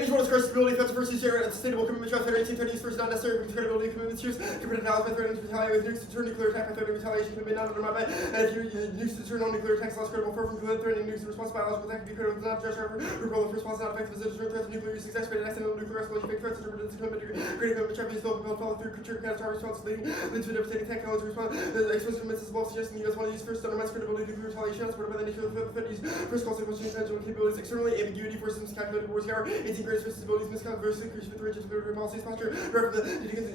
each one is cursed stability, offensive versus share, and sustainable commitment to threat 1830 first not necessary credibility commitments use committed allies by threatening to retaliate with nukes to turn nuclear attack by threatening retaliation commitment not under my bed. And if you nukes to turn on nuclear attacks less credible for from threatening nukes in response to biological attack be credible not just however credible if response not effective as a threats of nuclear use exacerbated accidental nuclear escalation fake threats interpreted as commitment creating commitment trap is follow through creature catastrophic response leading to a devastating technology response. The express commitments as well suggesting the US want to use first undermines credibility nuclear retaliation as supported by the nature of the threat use first consequence potential capabilities externally ambiguity for systems calculated wars power 18 greatest responsibilities miscalculation increase with the range of military policies posture refer the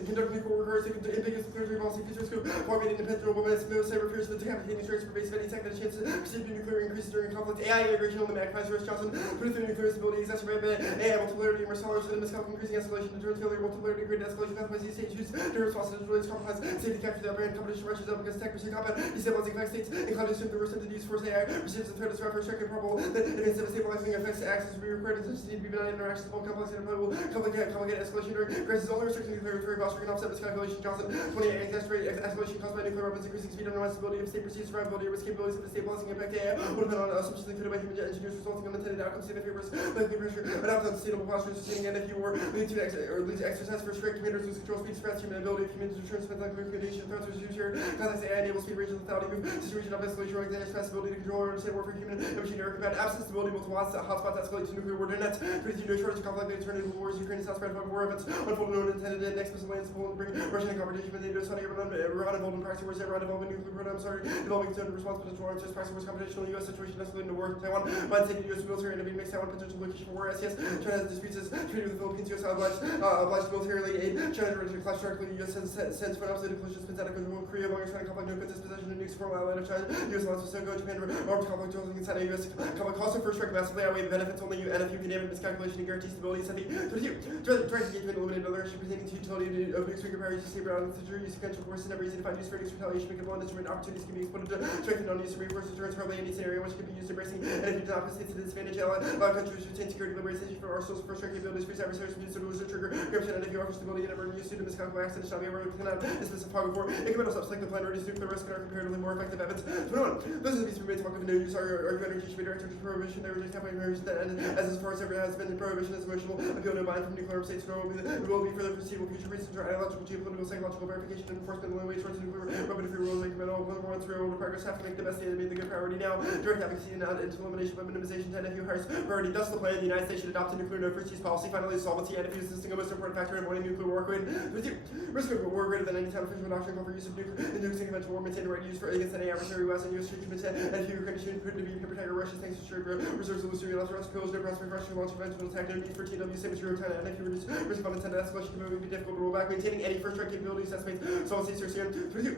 conduct nuclear war requires ambiguous military policy future scope forming independent women's cyber fears the decapitating strikes for base of any tech that a chance to proceed to nuclear increases during conflict AI integration on the magpies Russ Johnson put through nuclear stability exacerbated by AI multipolarity and Marcellus and miscalculation increasing escalation deterrence failure multipolarity greater escalation pathways these states use different responses to relates compromise safety capture that brand competition rushes up against tech pursuit combat destabilizing fact states and cloud assume the worst entities force AI receives the threat is reference check improbable that against stabilizing effects access will be required to need to be benign interactions of all complex and unplayable complicated escalation during crisis only restricting nuclear territory posture can offset miscalculation Johnson 28 escalation caused by nuclear weapons increasing speed undermines stability of state perceived survivability risk capabilities of the stabilizing impact AI would depend on assumptions included by human engineers resulting in unintended outcomes in favors likely pressure adopt unsustainable postures sustaining NFU or lead to exercise for strict commanders lose control speed spreads human ability of humans to return spends on communication threats reduce here context AI enable speed range of lethality move situation of escalation or exercise ability to control or understand warfare human and machine air combat absence stability multiple hotspots escalate to nuclear war nets 32 no shortage of conflict alternative wars Ukraine and South spread war events unfold known intended and next missile lands will bring Russian confrontation with NATO Saudi Iran involved in proxy wars Iran involving nuclear programs developing its own response potential arms proxy wars computational US situation escalating to war Taiwan by taking US military enemy makes Taiwan potential location for war SES China has disputes its treaty with the Philippines US obliged military aid China to clash directly US sends for an opposite inclusion spins out of control Korea among China conflict no goods possession of nukes formal ally of China US alliance with Sogo Japan armed conflict resulting inside a US conflict cost of first strike massively outweigh the benefits only you and if you can name it miscalculation and guarantee stability setting 32 direct engagement eliminate other issue pertaining to utility of nukes weaker powers use saber out the jury use sequential force and never easy to find use for nukes retaliation make it blunt instrument opportunities can be exploited to strengthen non-use and reinforce deterrence hardly any scenario which can be used embracing and if you do not states to disadvantage allied countries retain security liberation for arsenals first strike capabilities for adversaries from use to lose the trigger corruption and if you offer stability and never use to miscalculate accident shall be able to cannot dismiss a fog before incremental steps like the plan reduce nuclear risk and are comparatively more effective evidence 21 those are the beats talk of no use argue energy should be directed to prohibition they reject temporary measures that end as far as ever has been prohibition is emotional appeal no mind from nuclear states will be further foreseeable future reasons for ideological geopolitical psychological verification and enforcement in the way towards nuclear weapon free rules incremental once real world progress have to make the best the enemy the good priority now direct advocacy and out into elimination by minimization to NFU highest priority thus the plan the United States should adopt a nuclear no first use policy finally solvency NFU is the single most important factor in avoiding nuclear war quit risk of war greater than any time official doctrine call for use of nuclear in nukes and conventional war maintain the right to use for against any adversary West and US treatment and if you condition put to be to protect Russia thanks to shared reserves of Lucian and Russia pills no prospect Russia launch conventional attack no need for TW same as China and if you reduce risk of unintended escalation can be difficult to roll back maintaining any first strike capabilities estimates solvency Cercium 32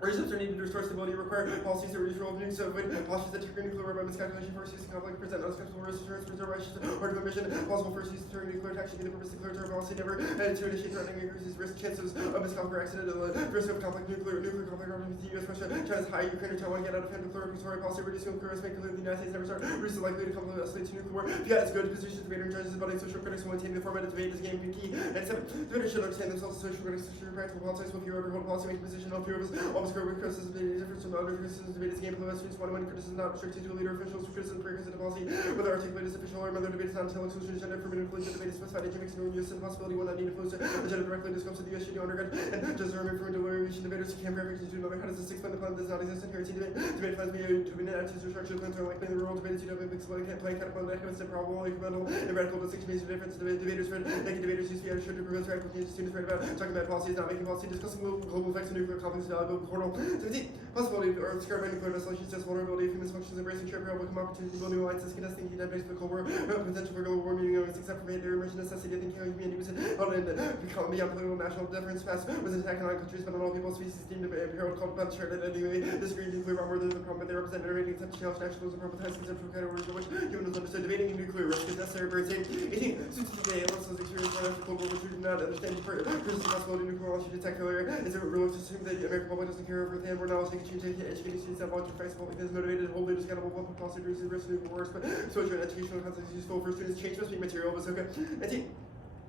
reasons are needed to restore stability require policies that reduce role of nukes so avoid postures that trigger nuclear weapon miscalculation first use conflict present unacceptable risk assurance preserve righteous or to mission plausible first use to turn nuclear attack should be the purpose of declaratory policy never and to initiate threatening increases risk chances of miscalculation accident risk of conflict nuclear conflict with the US Russia China's high Ukraine and Taiwan get out of hand nuclear regulatory policy reducing nuclear risk make clear the United States never start reduce the likelihood to conflict escalate to nuclear war yeah it's good positions debater and judges about social critics will maintain the format of debate is game key and 7 debaters should understand themselves as social critics to practical politics will few overhold policy make position on few of us almost grow with criticism difference from other criticisms debate is game for the students one criticism not restricted to leader officials criticism prerequisite policy whether articulated as official or whether debate is not until solution agenda for manipulation debate is specified agent makes no use and possibility will not need influence agenda directly disclose to the US should you undergrad and just removed from deliberation debaters can perfect to another how does this explain the plan does not exist in here debate plans be to be attitudes or structure plans are likely in the world debates you don't explain play catapult echoes improbable incremental and radical distinction makes a difference debaters read making debaters use the should to prevent radical changes students read about talking about policies not making policy discussing global effects of nuclear conflicts valuable portal 17 possibility or discovery of nuclear vessels just vulnerability of human functions embracing shared public opportunity to build new alliances contesting the United States for the Cold War potential for global war meeting except for their emergent necessity of thinking how humanity was held in become beyond political national difference past was an attack on all countries but not all people species deemed imperiled called upon shared and anyway disagree nuclear bomb whether the problem they represent narrating attempt to challenge nationalism problematize conceptual categories in which human was understood debating nuclear risk is necessary for 18 since today unless those experience right after Cold War which we do not understand criticism possibility nuclear launch detect failure is it real to assume that the American public doesn't care over the we're now taking change educating students that launch effects public is motivated and holding accountable public policy reduces risk of nuclear wars but social and educational concepts useful for students change must be material but okay 19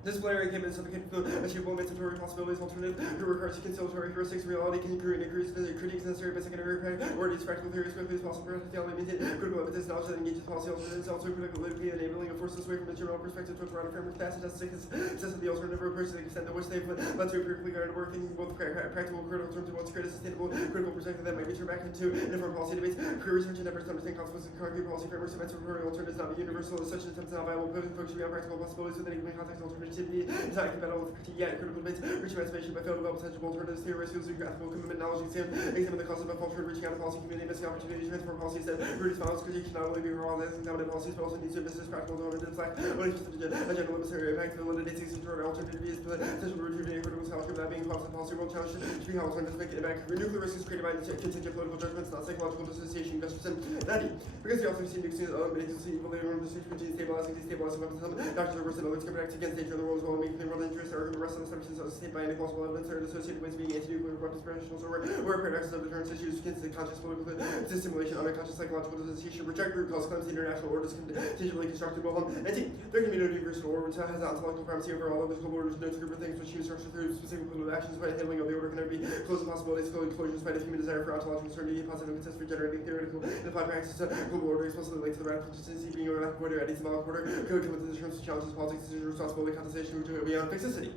Disciplinary commitments of the achievable mandatory possibilities, alternative, who requires conciliatory heuristics, reality, can critiques necessary by secondary priorities, practical theories, quickly as possible, practically maintain critical evidence, knowledge that engages policy alternatives, also critical litigation, enabling a forceless way from a general perspective to a broader framework passage, as assess the alternative approach to the extent to which they've led to empirically guided work, thinking both practical and critical terms of what's create a sustainable critical perspective that might be turned back into informed policy debates, career research and efforts to understand consequences of concrete policy frameworks, events reporting alternatives not be universal, as such attempts not viable, focus beyond practical possibilities within a given context, alternativity is not compatible with critique yet, critical debates, reaching emancipation by failed develop potential alternatives, theories, skills, ethical commitment, knowledge, examine the causes of falsehood, reaching out to policy community, missing opportunity to transform policies that reduce violence, critique should not only be for all that examined policies, but also needs to business practical alternatives like when it's just a general necessary impact, the limited existing toward alternative is potential to rejuvenate critical scholarship without being cause of policy world challenge should be how alternatives make an impact. Nuclear risk is created by contingent political judgments, not psychological dissociation. Gus% 90. Because the author seen nuclear elements evil they run the between destabilizing weapons. Doctors are and others can protect against nature of the world as well, making the world interest or the rest of the assumptions sustained by any plausible evidence are associated with being anti-nuclear weapons professionals or paradoxes of deterrence issues against the conscious political dissimulation, unconscious psychological dissociation, reject root cause claims the international order is contingently constructed well. And there can be no universal order which has ontological primacy over all of the global orders, no group of things which use structure through specific political actions by handling of the order can never be closed possibilities, closure in spite of human desire for ontological certainty, positive consist for generating theoretical and applied practice to global order explicitly linked to the radical consistency being a radical order, any symbolic order, could come with the terms of challenges, politics, decision, responsibility, contestation, which go beyond fixicity.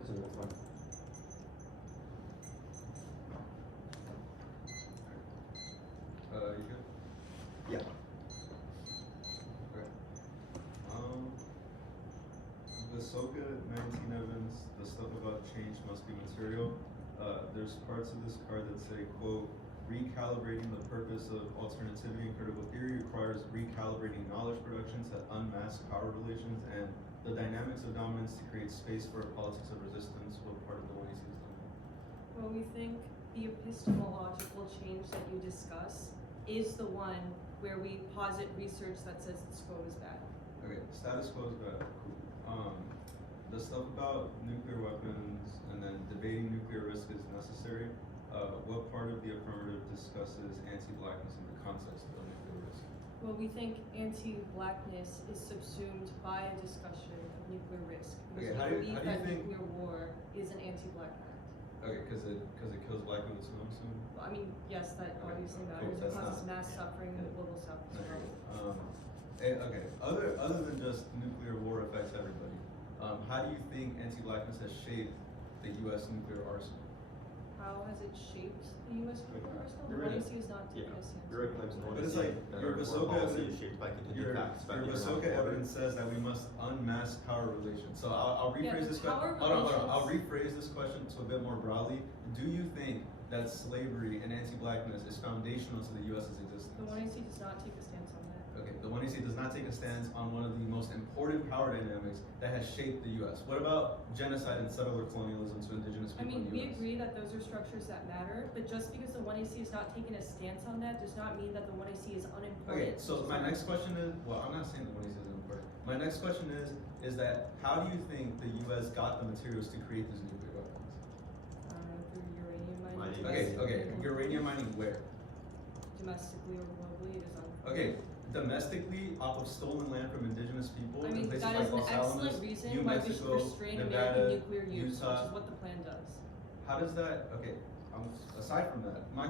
That's the next one. You good? Yeah. Okay. The Soka 19 Evans, the stuff about change must be material. There's parts of this card that say, quote, recalibrating the purpose of alternativity and critical theory requires recalibrating knowledge production to unmask power relations and the dynamics of dominance to create space for a politics of resistance. What part of the one he sees them? Well, we think the epistemological change that you discuss is the one where we posit research that says the quo is bad. Okay, status quo is bad. Cool. The stuff about nuclear weapons and then debating nuclear risk is necessary. What part of the affirmative discusses anti-blackness in the context of nuclear risk? Well, we think anti-blackness is subsumed by a discussion of nuclear risk. Okay, Because how we do you believe that think? nuclear war is an anti-black act. Okay, because it kills black people too, I'm assuming. Well, I mean, yes, that Okay, obviously cool, matters. It that's causes not- mass suffering and global suffering. Okay. Other than just nuclear war affects everybody. How do you think anti-blackness has shaped the U.S. nuclear arsenal? How has it shaped the U.S. nuclear arsenal? The You're right. NEC is not taking a stance. You're right, claims in But it's like your Basoka policy evidence. is shaped by continued Your facts about the Basoka international evidence says that we must unmask power relations. So I'll rephrase Yeah, this power question. Hold on. I'll relations- rephrase this question to a bit more broadly. Do you think that slavery and anti-blackness is foundational to the U.S.'s existence? The 1AC does not take a stance on that. Okay, the 1AC does not take a stance on one of the most important power dynamics that has shaped the U.S. What about genocide and settler colonialism to indigenous I people mean, in the we U.S.? agree that those are structures that matter, but just because the 1AC is not taking a stance on that does not mean that the 1AC is unimportant. Okay, so my next question is, well, I'm not saying the 1AC is important. My next question is that how do you think the U.S. got the materials to create these nuclear weapons? Through uranium mining. Okay, uranium mining where? Domestically or globally, it is unimportant. Okay, domestically off of stolen land from indigenous people I in mean, places that like is an Los Alamos, excellent reason New why we should Mexico, restrain Nevada, American nuclear use, which Utah. is what the plan does. How does that, okay, aside from that, my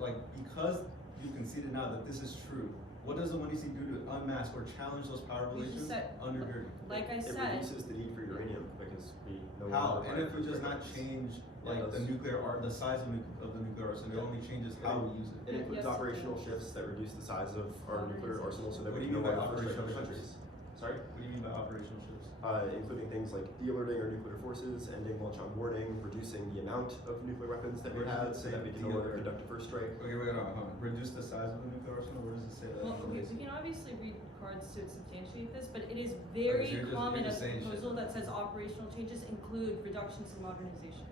like, because you conceded now that this is true, what does the 1DC do to unmask or challenge those power We just relations said- undergirding? Like I It said, reduces the need for uranium because we no How? longer And if require it does nuclear not weapons. change, Yeah, like, it the does. the size of the nuclear arsenal, it only changes how we use it. It includes Yes, it operational does. shifts that reduce the size of our nuclear arsenal so that What do we you can no mean by longer frustrate operational other shifts? countries. Sorry? What do you mean by operational shifts? Including things like de-alerting our nuclear forces, ending launch-on warning, reducing the amount of nuclear weapons that we Where have does it so say that we can no longer de-alert? conduct a first strike. Okay, wait, hold on. Reduce the size of the nuclear arsenal, where does it say that? well, okay, we can obviously read cards to substantiate this, but it is Okay, so very you're just- common you're as just a saying shit. proposal that says operational changes include reductions in modernization.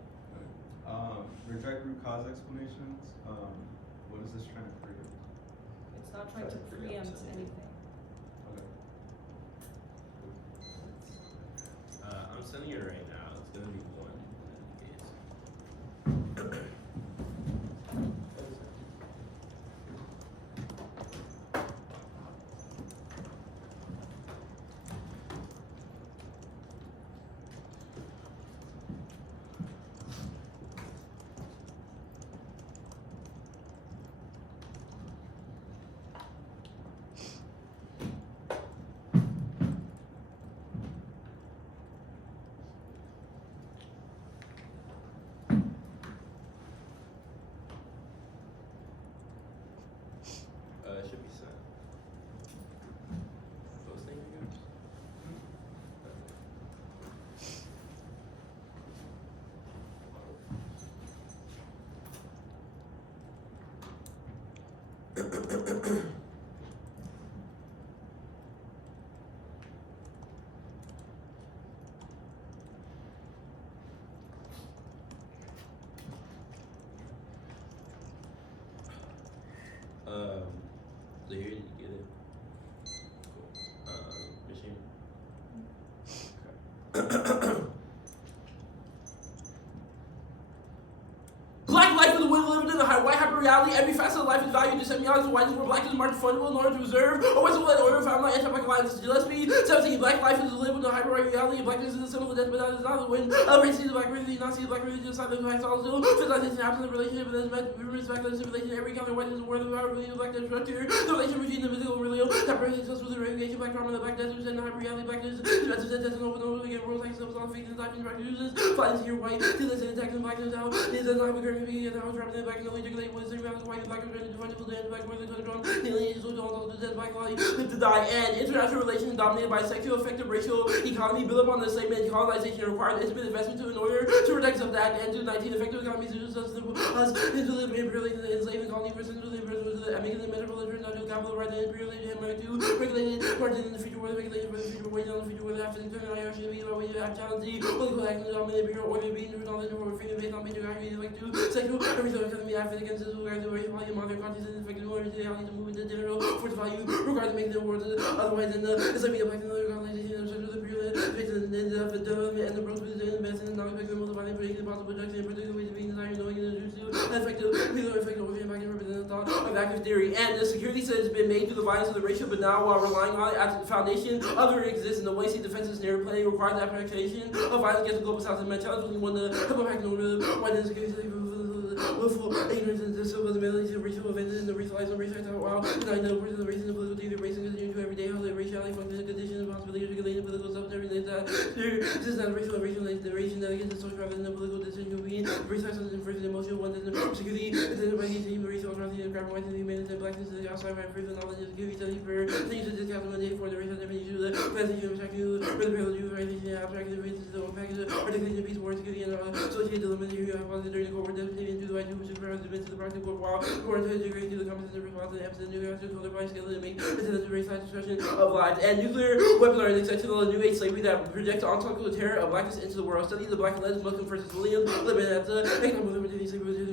Reject root cause explanations, what is this trying to create? It's not trying to Trying to preempt preempt anything. anything. Okay. I'm sending it right now. It's gonna be one case. Zahir, did you get it? Cool. Machine. Black life is the way we live in the white hyper reality. Every facet of life is valued to semi-honest. White is where black is marked fundamental in order to reserve. Always will let order found my anti-black alliance. Gillespie. 17. Black life is to live with the hyper reality. Blackness is the symbol of death, but that is not the win. Race the black religion, not see the black religion, side of the black solid still. Civilization, absence of relationship, and then respect that simulation. Every counter white is the word of the power religion, black death structure. The relation between the physical and real. That person just with the radiation, black trauma, the black death, and the hyper reality, blackness. The rest of death, and open over again. World like themselves on fake and typing black uses. Flying to your white. To listen and attack and blackness out. These are not current being and how it's trapped in the black and the legion. They was the white and black and red and wonderful dance black where the drawn. The aliens will all the dead black life live to die. And international relations dominated by sexual effective racial economy built upon the enslavement colonization required intimate investment to in order to protect us that and to 19 effective economies to us into the imperial enslavement colony versus into the making the medical literature not to capital right and imperial to regulated margin in the future where the regulated for the future wage on the future where the after the internal hierarchy be about wage have challenge political action to dominate imperial or being knowledge or freedom based on major activities like to sexual everything economy after the consensus regarding the racial value modern consciousness effective order to reality to move into general force value regarding making the world otherwise than the Islamic effect another colonization of sexual imperial and the development and the growth of the advancement and non-effective multiplying predicting possible production and particular ways of being desired knowing and introduced to effective real effective organ back and represent the thought of active theory and the security set has been made through the violence of the racial but now while relying on it as the foundation of their existence in the way see defenses narrative planning requires the application of violence against the global south and my challenge only one the hypothetical why the security willful ignorance and disability of racial events and the racialized and racialized wow and I know person the race and the political theory race and continue to everyday how the raciality functions conditions responsibility regulated political subject related that this is not racial and racialization that against the social rather than the political decision being racialized and first emotional one that the security and then by the racial atrocity of crime white and the humanity and blackness and the outside by first knowledge and security study for things to discuss one day for the racial definition of the passage of attracting for the parallel Jew right abstract the races the package articulating the peace war security and associated element here during the corporate definition to the white which is to the practical while according to integrate to the competence and response to the emphasis nuclear to color by scale to make the race side discussion of lives and nuclear weapons are an exceptional new age slavery that projects ontological terror of blackness into the world. Study the black lens Muslim versus William living at the economic liberty slavery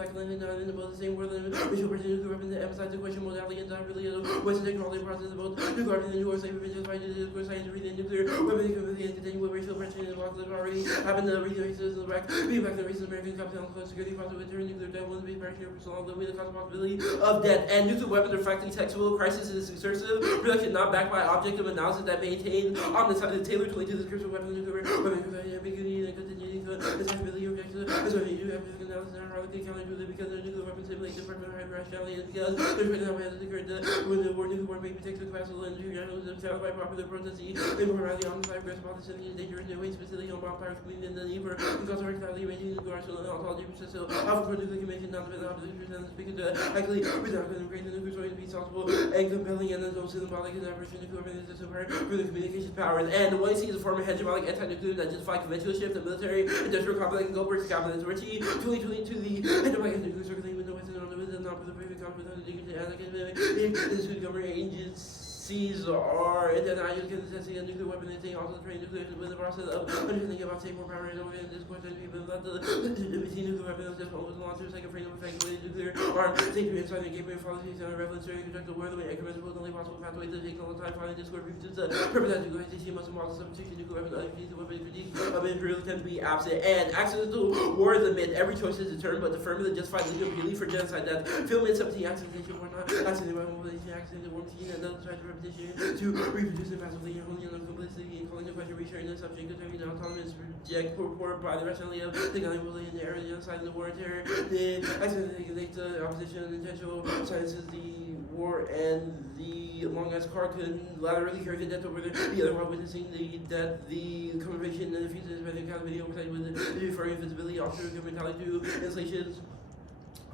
black lens and in both the same world and racial oppression nuclear weapons that emphasize the question modality and not really Western technology process of both nuclear weapons and nuclear slavery justified to discourse science to read the nuclear weapons and continue with racial oppression and block that already happened to the races of the black being back the races of American capital security process with nuclear death wouldn't be very here for so long that we the possibility of death and nuclear weapons reflecting sexual crisis is excursive production not backed by objective analysis that maintain on the side of tailored to the description of weapons nuclear weapons ambiguity and continuing to accessibility objective as well as you have to analysis and ironically counterintuitive because the nuclear weapons simulate department of hyper-rationality and because there's been no has occurred when the war nuclear war may protect the classical and nationalism set by popular protesting immorality on the side of aggressive politics and dangerous new ways specifically on bonfires clean and the need for because of rectality ranging nuclear arsenal and ontology so alpha for nuclear convention not to be the opposition and speaking to actually without going to create the nuclear story to be sensible and compelling and then also symbolic and average nuclear organization for the communication powers and the one sees a form of hegemonic anti-nuclear that justify conventional shift the military industrial complex and Goldberg's capitalism which he truly to the hegemonic nuclear circulating with the Western on the within not for the private confidence of the dignity and academic institute government agencies are and then I use consistency and nuclear weapon and also the train nuclear with the process of understanding about safe more power and over in discourse and people that the nuclear weapons just always launch a second freedom effect with nuclear arm take to be inside the gateway of policies and revolutionary conjecture where the way incremental only possible pathway to take all the time finally discourse refuses the purpose that nuclear HTC must model substitution nuclear weapons other the weapon critique of imperial tend to be absent and accidental war is a myth every choice is determined but the firmly justified legal belief for genocide that film in 17 accidentation or not accidental mobilization accidental war machine and other try to repetition to reproduce it massively and only on complicity and calling the question reassuring the subject of having autonomous reject purport by the rationality of the guy in the area genocide and the war and terror the accidental the opposition and intentional sciences the war and the Long as car could laterally carry the death over the other while witnessing the death, the commemoration and the future by the accountability oversight with the referring visibility, officer governmentality to installations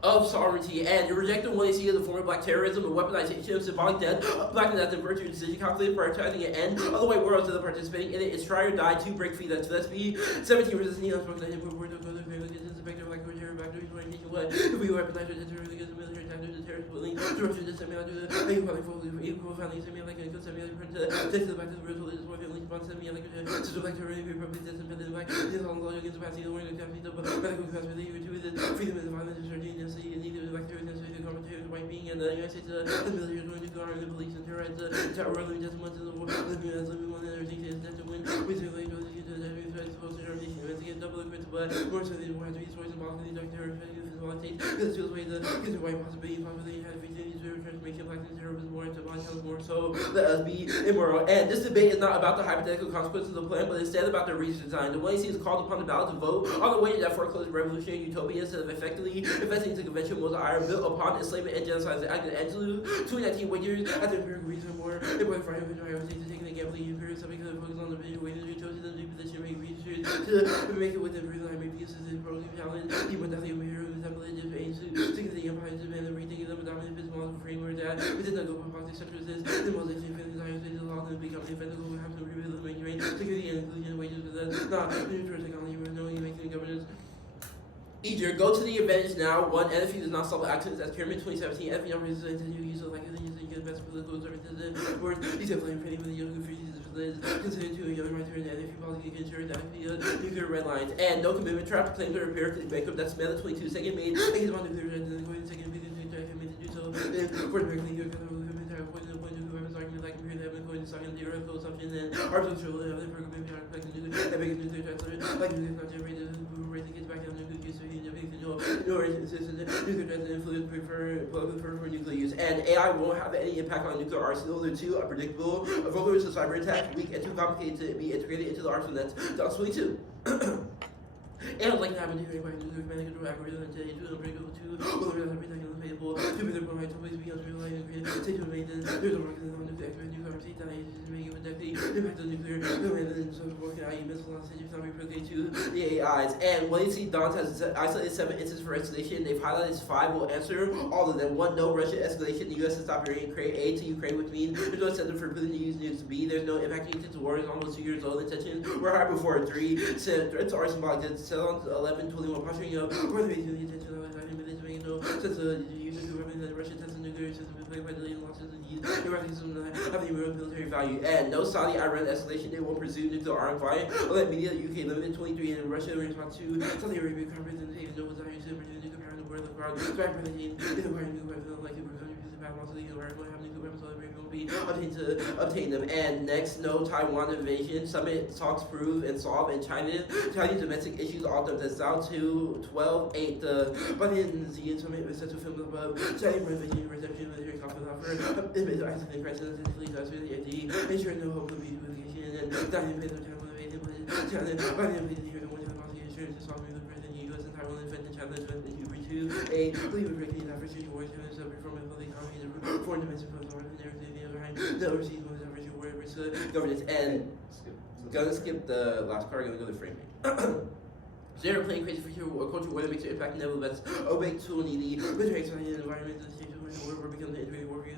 of sovereignty and rejecting what they see as a form of black terrorism and weaponization of symbolic death, black death and virtue decision calculated prioritizing an end of the white world to the participating in it is try or die to break free that's be 17 resisting the unspoken that word of the effective like terror back to orientation what if we weaponize the terror because the military tactics the terrorist willing to rush into semi-like equal family semi-like and semi-like take the back to the real religious work and link upon semi-like to like to really be probably disciplined like this on law against the passing of the word of capacity of medical capacity to with freedom and violence and surgery and necessity and needed like to necessary to commentary with white being and the United States the military is going to go arm the police and terrorize the terrorism just once in the war living as living one and everything is that to win we say like those into the threats supposed to organization and again double equipped but more so than more to be source and policy dark terror physical state because it feels way the gives white possibility had everything to transformation black and terrorism more into black and more so let us be immoral and this debate is not about the hypothetical consequences of the plan but instead about the research design. The one is called upon the ballot to vote on the way that foreclosed revolutionary utopia instead of effectively investing into conventional modes of iron built upon enslavement and genocide. The act of Angelou 2019 years after empirical reason more important for him to taking the gambling imperial subject to focus on the video way to chose the new position make research to make it within reason I may be uses in program challenge even definitely a mirror with template of age to the empire to man and rethinking them dominant business model framework that within the global policy sector is the most ancient desires to the law and become the effective will have to reveal the main range security and inclusion wages with that not neutral technology with knowing making governance easier. Go to the advantage now. One, NFU does not solve actions as Pyramid 2017. NFU numbers is to use of like the get best political services or these are playing pretty with the young freezes considered to a young writer and NFU policy insurance nuclear red lines and no commitment trap claim to repair bankrupt that's Meta 22 second made against one nuclear red and going second because to do so for the regular year point of weapons argument like computer that have been going to second theoretical assumptions and artificial and other program maybe are collecting nuclear and making nuclear transfer like nuclear not generated raising gets back down nuclear use no insistence nuclear doesn't influence prefer for nuclear use and AI won't have any impact on nuclear arsenal. They're too unpredictable, vulnerable to cyber attack, weak and too complicated to be integrated into the arsenal that's 22. And I'd like to have a nuclear command control algorithm and today to unbreakable to well everything unpayable to be the point to please be unrealized and create take to maintenance there's a market on nuclear expert nuclear arms that is making with the impact of nuclear and then so working out missile on stage not replicate to the AIs and when you see Dante has isolated 7 instances for escalation they've highlighted 5 will answer all of them. 1 no Russian escalation the US has stopped Iranian create A to Ukraine which means there's no incentive for Putin to use nukes. B there's no impact to the war is almost 2 years old intentions were higher before. 3 said threats are symbolic on 11, 21, posturing up, or the reason the attention of the management, since the use of weapons that Russia tested nuclear system is played by delaying losses and use having real military value. And no Saudi Iran escalation, they won't pursue nuclear arms fire. Let media, the UK limited 23 and Russia in response to Saudi Arabia conference and they no desire to pursue nuclear power in the world of the crowd. So I'm presenting in acquiring nuclear weapons like the country the battle also the environment have nuclear weapons so the will be obtain them. And next, no Taiwan invasion summit talks prove and solve and Chinese domestic issues all done that's out to 12/8 by the end of the Xi summit was set to film above Chinese invasion reception military conflict offer amid the Icelandic crisis and Italy does with the FD ensure no hope of unification and dining pay the time motivated but China by the end of the year the one time policy insurance to solve the president US and Taiwan defend the challenge with the Uber 2 a believe in breaking the average wars and separate from the economy the foreign dimension of the world and everything the other hand the overseas was average war governance and gonna skip the last part, gonna go to framing. Zahir playing crazy for hero or culture where it makes an impact never bets obey to need the military exciting environment the stage where we're becoming the integrated warfare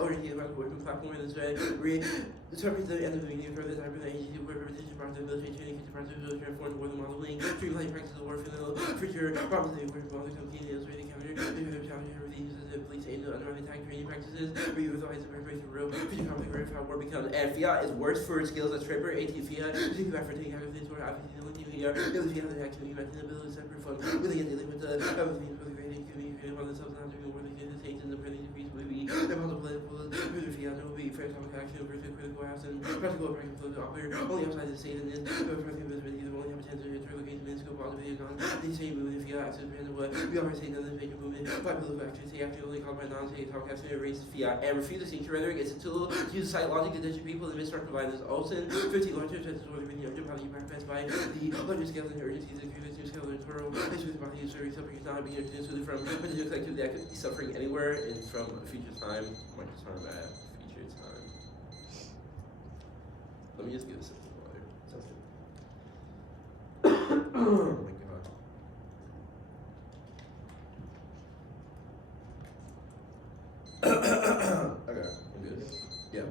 already about the working platform in this way determines the end of the media for the type of the agency where representation part of the military training to parts of the military form the modeling streamlining practice of warfare future probably where the company is ready to counter the challenge everything uses the police aid under attack training practices review with eyes of break the real future conflict where how war becomes and fiat is worse for skills as trapper AT fiat using back for taking out of things where obviously the only here is the fiat activity imagine the ability separate from really dealing with the everything for the grading community on the substance doing more than the stage and the pretty decrease will be the political fiat will be fair topic action versus critical apps and practical practical to operate only outside the state and this the practical visibility the only have a chance to relocate the scope of the video on the same movement fiat access and what we already say another major movement but political action say action only called by non-state talk action erase fiat and refuse to sync rhetoric is a tool to use site logic to attention people and misdirect providers also 15 larger chances of being under how you bypass by the larger scale and urgencies and creative scale and total issues about the user suffering is not being introduced from potential collective that could be suffering anywhere and from a future time time at future time. Let me just get a sip of water. Sounds good. Oh my god. Okay, I'm good. Yeah.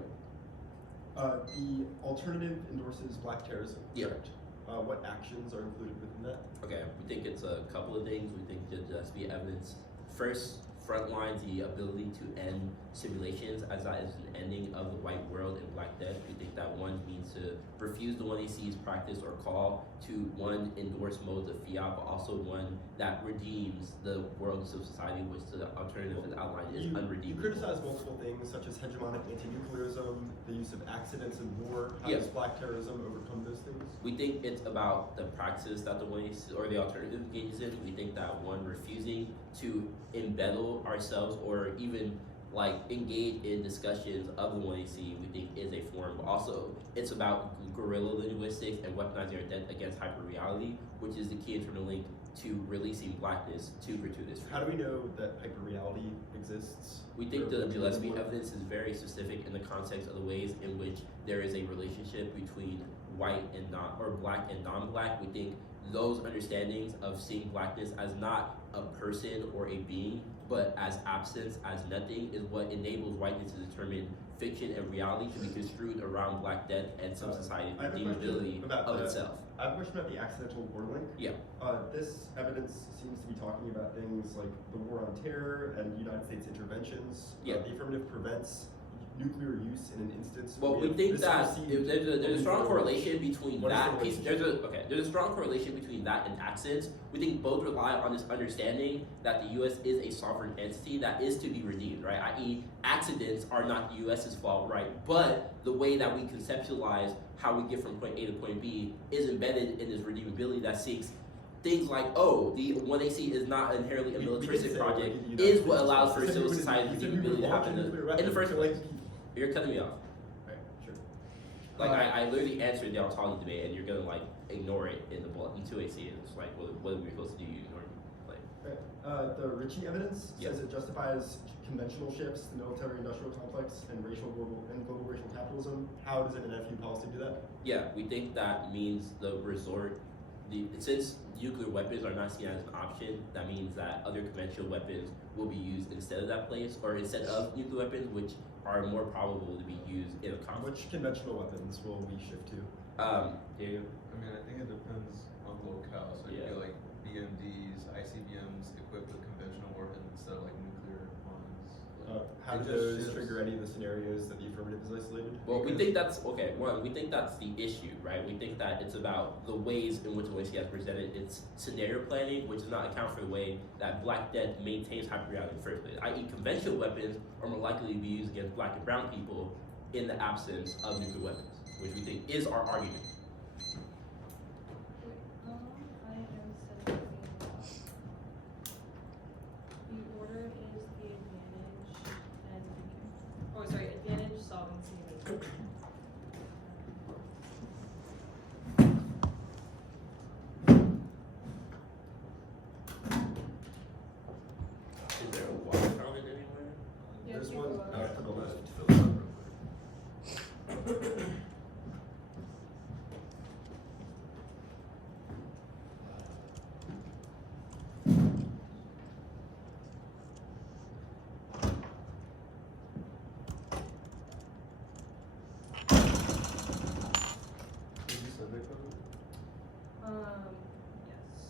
The alternative endorses black terrorism. Yeah. Correct. What actions are included within that? Okay, we think it's a couple of things. We think it just be evidence. First, frontlines the ability to end simulations as that is an ending of the white world and Black Death. We think that one means to refuse the 1AC's practice or call to one endorse modes of fiat, but also one that redeems the world of civil society, which the alternative is outlined is You unredeemable. criticize multiple things, such as hegemonic anti-nuclearism, the use of accidents in war. How Yeah. does black terrorism overcome those things? We think it's about the practices that the 1AC or the alternative engages in. We think that one refusing to embedde ourselves or even like engage in discussions of the 1AC, we think is a form. But also, it's about guerrilla linguistics and weaponizing our death against hyperreality, which is the key internal link to releasing blackness to gratuitous freedom. How do we know that hyperreality exists? We think Or the what do you Gillespie want? evidence is very specific in the context of the ways in which there is a relationship between white and not, or black and non-black. We think those understandings of seeing blackness as not a person or a being, but as absence, as nothing, is what enables whiteness to determine fiction and reality to be construed around Black Death and some society's I have a question redeemability about of the- itself. I have a question about the accidental war link. Yeah. This evidence seems to be talking about things like the war on terror and United States interventions. Yeah. The affirmative prevents nuclear use in an instance. Well, where we have think that misperceived there's a strong nuclear- correlation between What is that the piece. There's a strong correlation between that and accents. We think both rely on this understanding that the U.S. is a sovereign entity that is to be redeemed, right? I.e., accidents are not the U.S.'s fault, right? But the way that we conceptualize how we get from point A to point B is embedded in this redeemability that seeks things like, oh, the 1AC is not inherently a We militaristic can say project, like the United is what States allows for is- civil you said society we would redeemability to launch happen a nuclear in weapon the first to, like, place. You're cutting me off. Right, sure. Like, I literally answered the ontology debate, and you're gonna, like, ignore it in the bullet, in 2AC, and it's like, what are we supposed to do? You ignore me. Like, Right. The Ritchie evidence Yeah. says it justifies conventional shifts, the military-industrial complex, and global racial capitalism. How does an NFU policy do that? yeah, we think that means since nuclear weapons are not seen as an option, that means that other conventional weapons will be used instead of that place, or instead of nuclear weapons, which are more probable to be used in a conflict. Which conventional weapons will we shift to? Diego? I mean, I think it depends on locale. So it'd Yeah. be like BMDs, ICBMs equipped with conventional warheads instead of like nuclear ones. How It do just those shifts. trigger any of the scenarios that the affirmative is isolated? Well, we Because- think that's, okay, one, we think that's the issue, right? We think that it's about the ways in which OAC has presented its scenario planning, which does not account for the way that Black Death maintains hyperreality in the first place, i.e. conventional weapons are more likely to be used against black and brown people in the absence of nuclear weapons, which we think is our argument. I am sending the order is the advantage and, oh, sorry, advantage, solvency, and Is there a water fountain anywhere? Yeah, There's keep one going. to the left. Did you send it, Kevin? yes.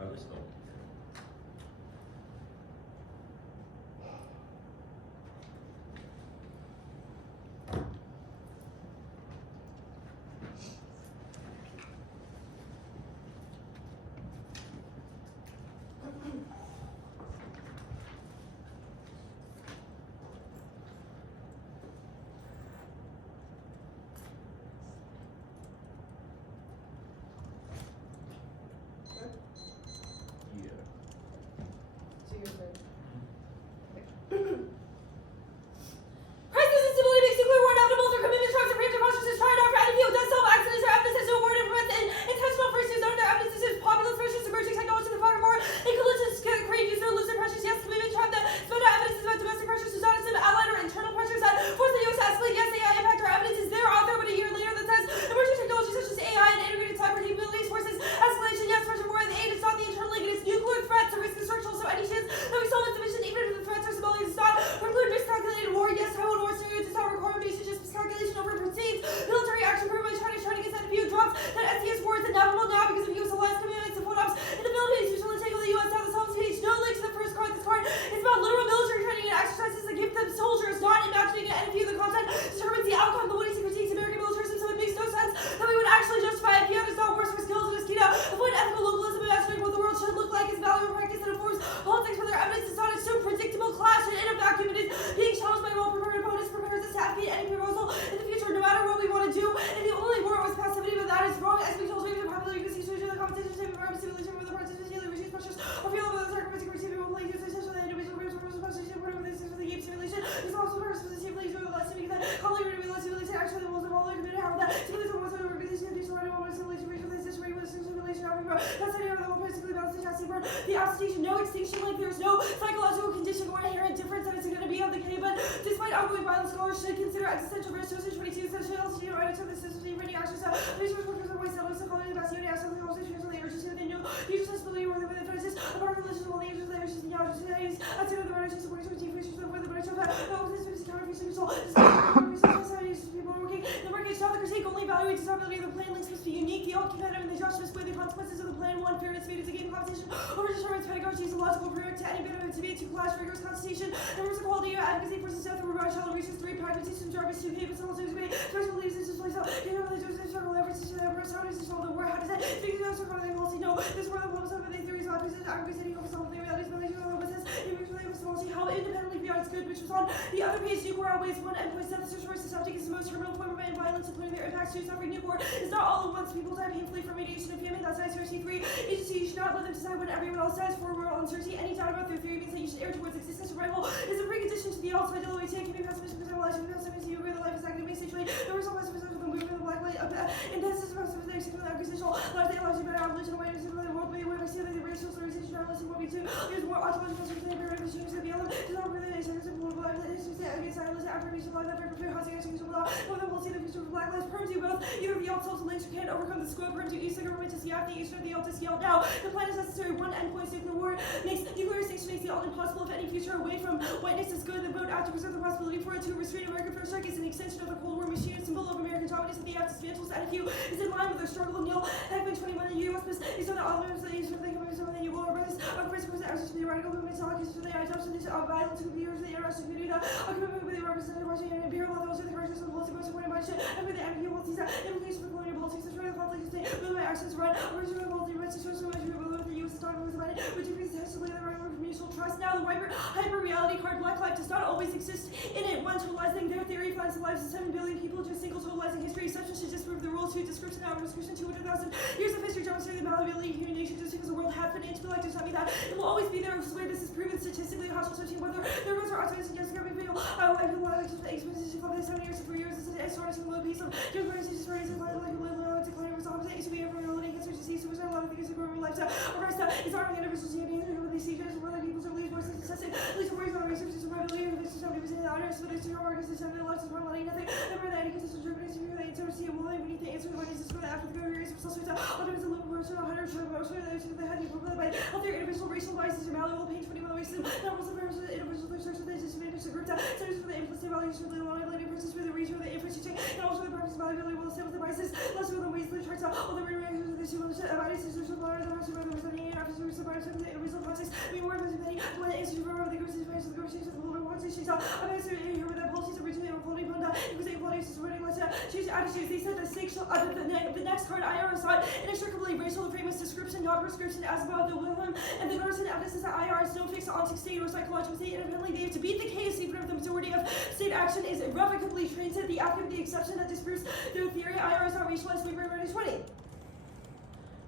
I was hoping. word, the absentation, no extinction, like there's no psychological condition or inherent difference that it's going to be of decay, but despite ongoing violence, scholars should consider existential risk, social 22, sociality, right to the system, ready actions, resource workers, and voice settles, psychology, capacity, assets, and also transfer the urgency that they know, the accessibility, or the differences, apart from religious, all the ages, the urgency, the opportunities, outside of the right actions, supporting, features, the right of the openness, counterfeitures, all, people working, the market, not the critique, only evaluate desirability of the plan, links must be unique, the all competitive, and the just must weigh the consequences of the plan, one, fairness, made to game competition, over determines pedagogy, is a logical priority to any benefit to be to clash, rigorous constitution, numbers of quality, advocacy, versus death, or child reaches 3, pragmatism, jarvis, 2, papers, all 2, special leaves, this is place out, you know, there's a circle, efforts to the first, how does this all the war, how does that, figure out circle, they policy, no, this world of homes, the theories, opposites, aggravating over some of the realities, relations, how independently beyond its good, which was on the other page, nuclear outweighs one endpoint, synthesis versus subject is the most terminal form of violence, including their impacts to suffering. Nuclear is not all at once. People die painfully from radiation and famine. That's ICRC 3. Agency, you should not let them decide what everyone else says. For moral uncertainty, any doubt about their theory means that you should err towards existence. Survival is a precondition to the outside. The way to can be pessimistic, because life is pessimistic. You agree that life is academic, situated. There was some pessimism from the movement of the black light. Intense pessimistic, acquisitional. Life that allows you better religion, awareness, and the world. But when I see that the racial stories, journalism, what we do, there's more ontological circumstances, various changes that beyond them. Does not really make sense. Against silence, affirmation, life, effort, prepare, housing, education, law. No one will see the future of black lives. Perm do both. Either the alt and links who can't overcome the scope. Perm do east, the government is the act, the east, or the alt is the alt. Now, the plan is necessary. One endpoint, nuclear war makes nuclear extinction makes the alt impossible. If any future away from whiteness is good, the vote out to preserve the possibility for it to restrain American first strike is an extension of the Cold War machine, a symbol of American dominance that the act dismantles. NFU is in line with their struggle to nil. Heckman 21 in the U.S. is on the elements that use for the government, some of the will represent the radical movement, for the adoption of violence to computers, the international community, a commitment with the representative Washington and imperial law, those are the corrections of the policy most important by shit, and with the NFU will see that implications for colonial politics, the the conflict state, with my actions run, original multi rights, social measure, with the U.S. talking with the money, which increases hastily the right of mutual trust. Now, the hyper reality card black life does not always exist in it. One, totalizing their theory finds the lives of 7 billion people to a single totalizing history. Exception should disprove the rule. 2, description out of description 200,000 years of history demonstrating the malleability of human nature just because the world had been intellectual does not mean that it will always be there. This is proven statistically in hostile searching whether their roots are optimized and just coming fatal. I feel like experiences for the 7 years to 4 years is a sort of low piece of different stories and like a decline of opposite. It should be every reality against disease, which a lot of things are growing lifestyle. It's our individuals and these secrets where the people's are least voices assessing. Least worries about research is privately or this is 70% of the honors, but it's your organization, 70 of the lives is more letting nothing. Never that any consistent interpretation of the answer to see a woman beneath the answer what is this for the after the go years of such a hundreds of little person, 100 of the head you put by other individual racial biases or malleable pain 21 ways to numbers of persons individual research that just manage the group that centers for the implicit values for the liability persons for the region of the inference check and also the purpose of malleability will stay with the biases less with the ways the charts out all the reactions of the two biases are so large the rest of the representing and after the biases of the individual toxics we more than many when the answer for the groups is the conversations of the little conversations out I'm answering here with that policies originally equality punda because equality is supporting let's change attitudes they said the next card IR is not inextricably racial famous description not prescription as above the Wilhelm and the Northern evidence is that IR is no fixed ontic state or psychological state independently they have to beat the case even if the majority of state action is irrevocably transit the active the exception that disproves their theory IR is not racialized we were 20.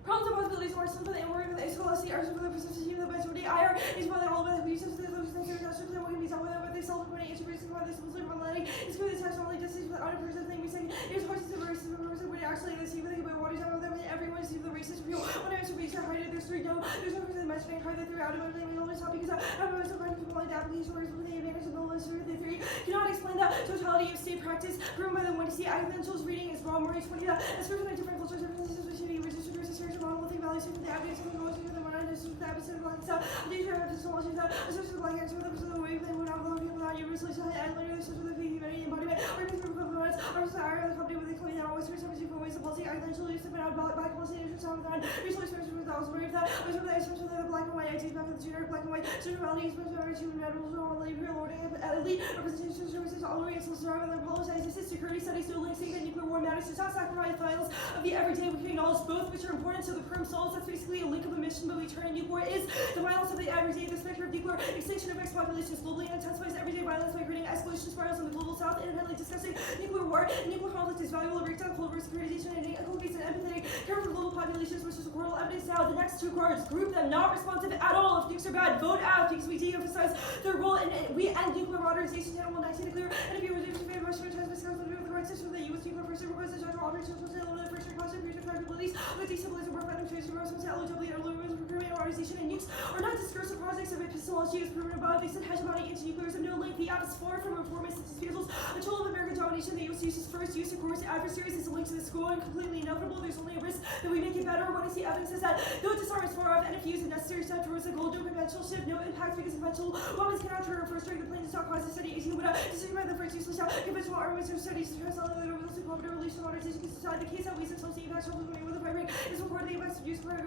Problems and possibilities are something that work with the scholastic are for the persistence of the majority IR is probably all about the uses of the that what can be done with it but they solve the integration why this was from letting it's good it's only distance but on a person thing we say here's horses and races and person when actually they see the thing about what is out of them and everyone sees the racist real when I answer research hide there's no reason mentioning how that throughout of everything we always talk because everyone's so finding people like that these stories with the advantage of the list of the theory cannot explain the totality of state practice proven by the one to see academics reading is wrong Marie 20 that description of different cultures differences between registered research model thing values for the advocates of the knowledge of the one and this is the episode of like so these are episodes of the especially the black answer with the way they would have the people that you really say I later this is the humanity embodiment or these people of the are just the company with the clean out western services for ways of policy I eventually used to put out black policy issues on that recently especially with those worried that was from the especially the black and white ITs back in the junior black and white sexuality especially our human metals or labor lording elite representation services all the way to survival and apologize this is security studies still linking that nuclear war matters to not sacrifice files of the everyday we can acknowledge both which are important so the perm solves that's basically a link of a mission but we turn nuclear is the violence of the everyday the specter of nuclear extinction affects populations globally and intensifies everyday violence by creating escalation spirals in the global south, independently discussing nuclear war and nuclear conflict is valuable, breakdown, Cold War securitization, and inculcates an empathetic care for global populations, which is world evidence now. The next two cards, group them, not responsive at all. If nukes are bad, vote out, because we de-emphasize their role, and we end nuclear modernization, channel 119 nuclear, and if you reduce your favorite Russian transmission with the right system, the U.S. nuclear first request the general operations will say limited first cost and future capabilities, with destabilizing war fighting trades and response to LOW and aluminum procurement and modernization, and nukes are not discursive projects of epistemology as proven above. They said hegemony into nuclears of no link. The app is far from reformist disposals. A tool of American domination, the U.S. uses first use of course adversaries is a link to the school and completely inevitable. There's only a risk that we make it better. When I see evidence is that though disarm is far off, NFU is a necessary step towards the goal. No conventional shift, no impact because conventional weapons cannot turn first during the plane does not cause the study 18 but decision by the first useless out. Conventional armaments are studies to try solid later results in competent relation modernization can decide the case that we until the impact of with the primary is recorded the impacts of use for the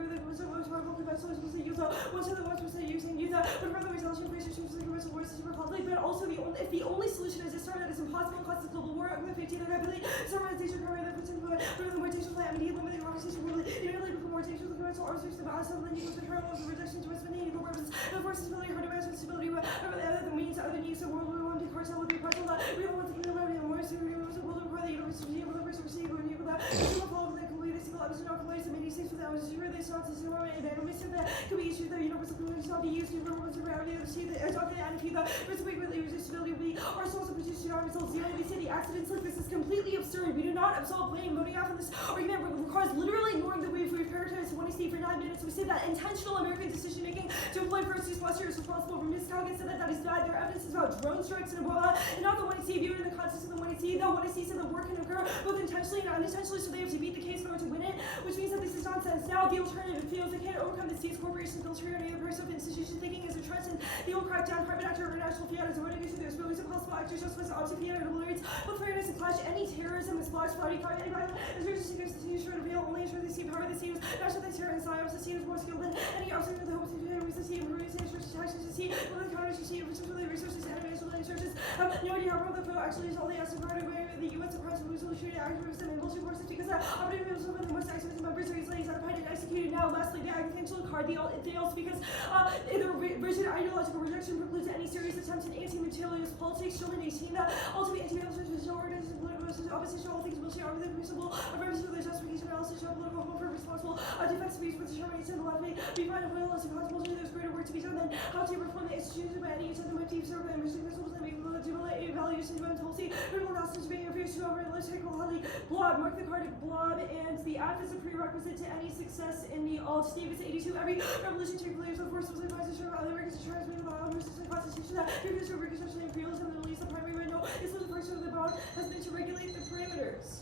most powerful conventional is to use 1% using use but further results in research using conventional wars super conflict, but also if the only solution is disarm that is impossible and causes global war of the 15 and rapidly disarmation program that puts in the mortation plan immediate limiting conversation really immediately before mortation with the conventional arms the mass of the nuclear control of the rejection to its equal weapons the forces ability hard to match with stability but other means other needs of World War I to cartel would be partial that we don't want to kill every more so we will require the university of the first receive or new that we will follow the complete single episode of the many states without was sure they saw this moment and then we said that could be issued the universal convention not be used to remember the reality of the sea that adopted and if you that first frequently resistability will be our source of production our results the United States accidents like this is completely absurd. We do not absolve blame voting out for this argument requires literally ignoring the way we've prioritized one state for 9 minutes. We say that intentional American decision making to employ first use posture is responsible for miscalculating said that is bad. Their evidence is about drone strikes and Ebola and not the one C viewed in the context of the one C. The one C said the war can occur both intentionally and unintentionally, so they have to beat the case in order to win it, which means that this is nonsense. Now the alternative feels they can't overcome the state's corporations built on the price of institution thinking is a trust and they will crack down private actor or international fiat as a voting issue. There's really impossible actors just with opposite fiat or blurreds with fairness and clash any terrorism is splash body crime any violent is resisting against the state to reveal only ensure they see power the state is not sure they terror and psyops the state is more skilled than any officer with the hopes of doing the state and ruining state churches taxes the state with the counter state which is really resources enemies with the churches have no idea how the foe actually is all they ask to guard away the U.S. across the solution to activism and bullshit forces because the operative was over the most activist members are easily identified and executed. Now lastly the agricultural card they also because the rigid ideological rejection precludes any serious attempt in anti-materialist politics showing 18 that ultimately anti-materialist organization political opposition all things bullshit are the crucible of purpose for the justification analysis of political hope for responsible defense speech with determination and the left way we find a real and possible to there's greater work to be done than how to reform the institutions by any each other with deep circle and mission principles and make the evaluation of policy critical analysis being appears to over political holly blob mark the card of blob and the act is a prerequisite to any success in the alt Davis 82 every revolution takes place of force was advised to show other Americans to transmit the law versus the constitution that previous to reconstruction and imperialism and at least the primary window is the first of the bond has been to regulate the parameters.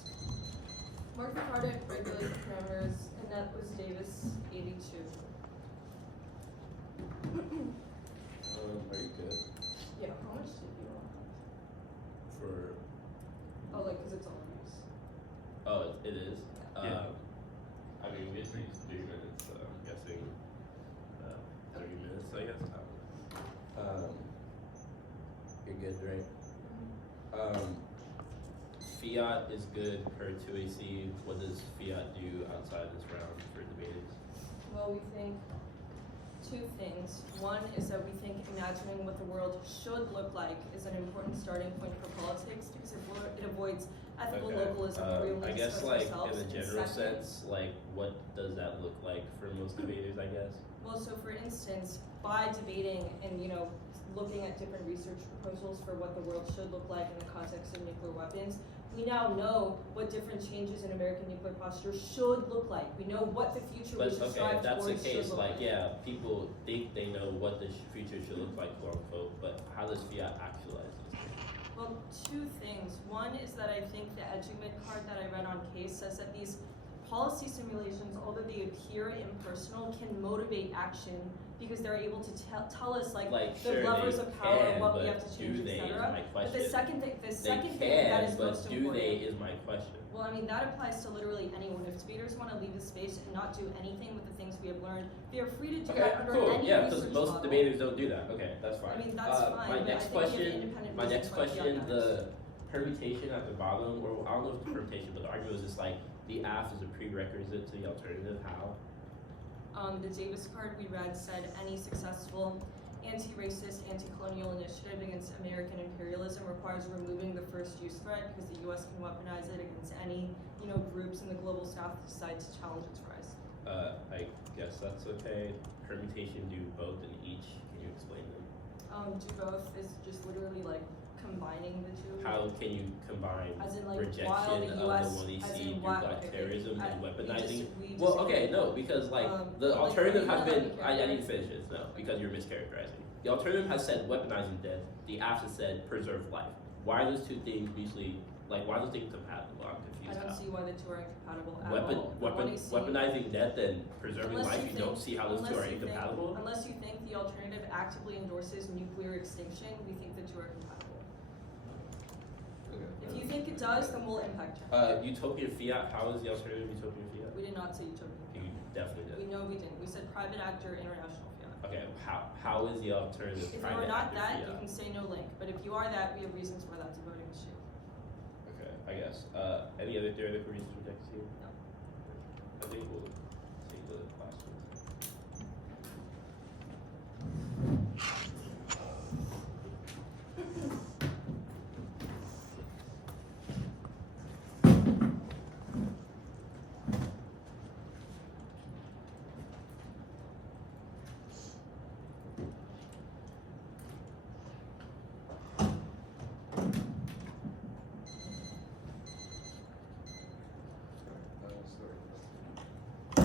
Mark the card at regulate the parameters, and that was Davis 82. Are you good Yeah, how much did you want? for? Oh, like, because it's all use. Oh, it is. Yeah. I mean, we usually use 3 minutes, so I'm guessing 30 minutes. I guess. You're good, right? Fiat is good per 2AC. What does Fiat do outside this round for debaters? Well, we think two things. One is that we think imagining what the world should look like is an important starting point for politics because it avoids ethical localism where we only I guess discuss like ourselves. in a And general second- sense, like what does that look like for most debaters, I guess? Well, so for instance, by debating and, looking at different research proposals for what the world should look like in the context of nuclear weapons, we now know what different changes in American nuclear posture should look like. We know what the future we But should okay, strive if that's the towards case, should look like yeah, people think they know what the future should look like, quote unquote, but how does Fiat actualize these things? Well, two things. One is that I think the Edgingman card that I read on case says that these policy simulations, although they appear impersonal, can motivate action because they're able to tell us like sure, the levers they of power, can, what we but have to change, do they is etc. my But the question. second thing, They that can, is but most do important. they is my question. Well, I mean, that applies to literally anyone. If debaters want to leave the space and not do anything with the things we have learned, they are free to do Okay, that under cool. any Yeah, because research most model. debaters don't do that. Okay, that's fine. I mean, that's fine, My but next I think we have question. independent My next reasons why Fiat question. matters. The permutation at the bottom, or I don't know if it's permutation, but the argument was just like the AF is a prerequisite to the alternative. How? The Davis card we read said any successful anti-racist, anti-colonial initiative against American imperialism requires removing the first use threat because the U.S. can weaponize it against any, groups in the global south that decide to challenge its rise. I guess that's okay. Permutation do both in each. Can you explain them? Do both is just literally like combining the two. How can you combine As in, like, rejection while the of US the one you as see in do while- black okay, terrorism and we weaponizing? we Well, disagree. okay, no, because like the like, alternative you has wanna been. let me I carry need to on? finish this. No, because you're mischaracterizing. The alternative has said weaponizing death. The opposite said preserve life. Why are those two things mutually like? Why are those things compatible? I'm I confused. don't How. see why the two are incompatible at all. The one you see- Weaponizing death and preserving Unless life. You don't see how those two are incompatible. Unless you think the alternative actively endorses nuclear extinction, we think the two are compatible. Okay. If you think it does, then we'll impact you. Utopian fiat. How is the alternative utopian fiat? We did not say utopian. You definitely We did. know we didn't. We said private actor, international fiat. Okay, how is the alternative If you private are not actor that, fiat? you can say no link. But if you are that, we have reasons why that's a voting issue. Okay, I guess. Any other theoretical reasons would you like to see? No. I think we'll take the last one. Sorry.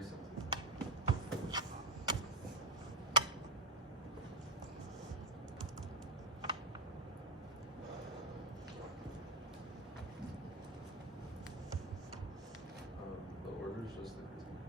resent it. The order is just the critique.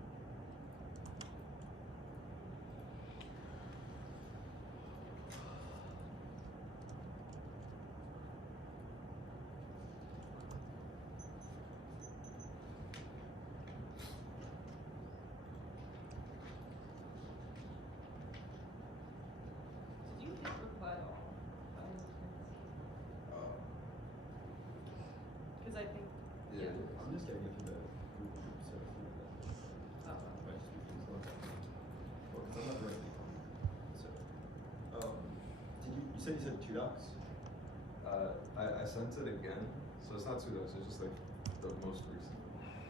Did you hit reply all? Cause I think, yeah. I'm just getting it through the group, so if you Oh. might just be things like that. Well, 'cause I'm not directly on, so. You said 2 docs? I sent it again, so it's not 2 docs, it's just like the most recent.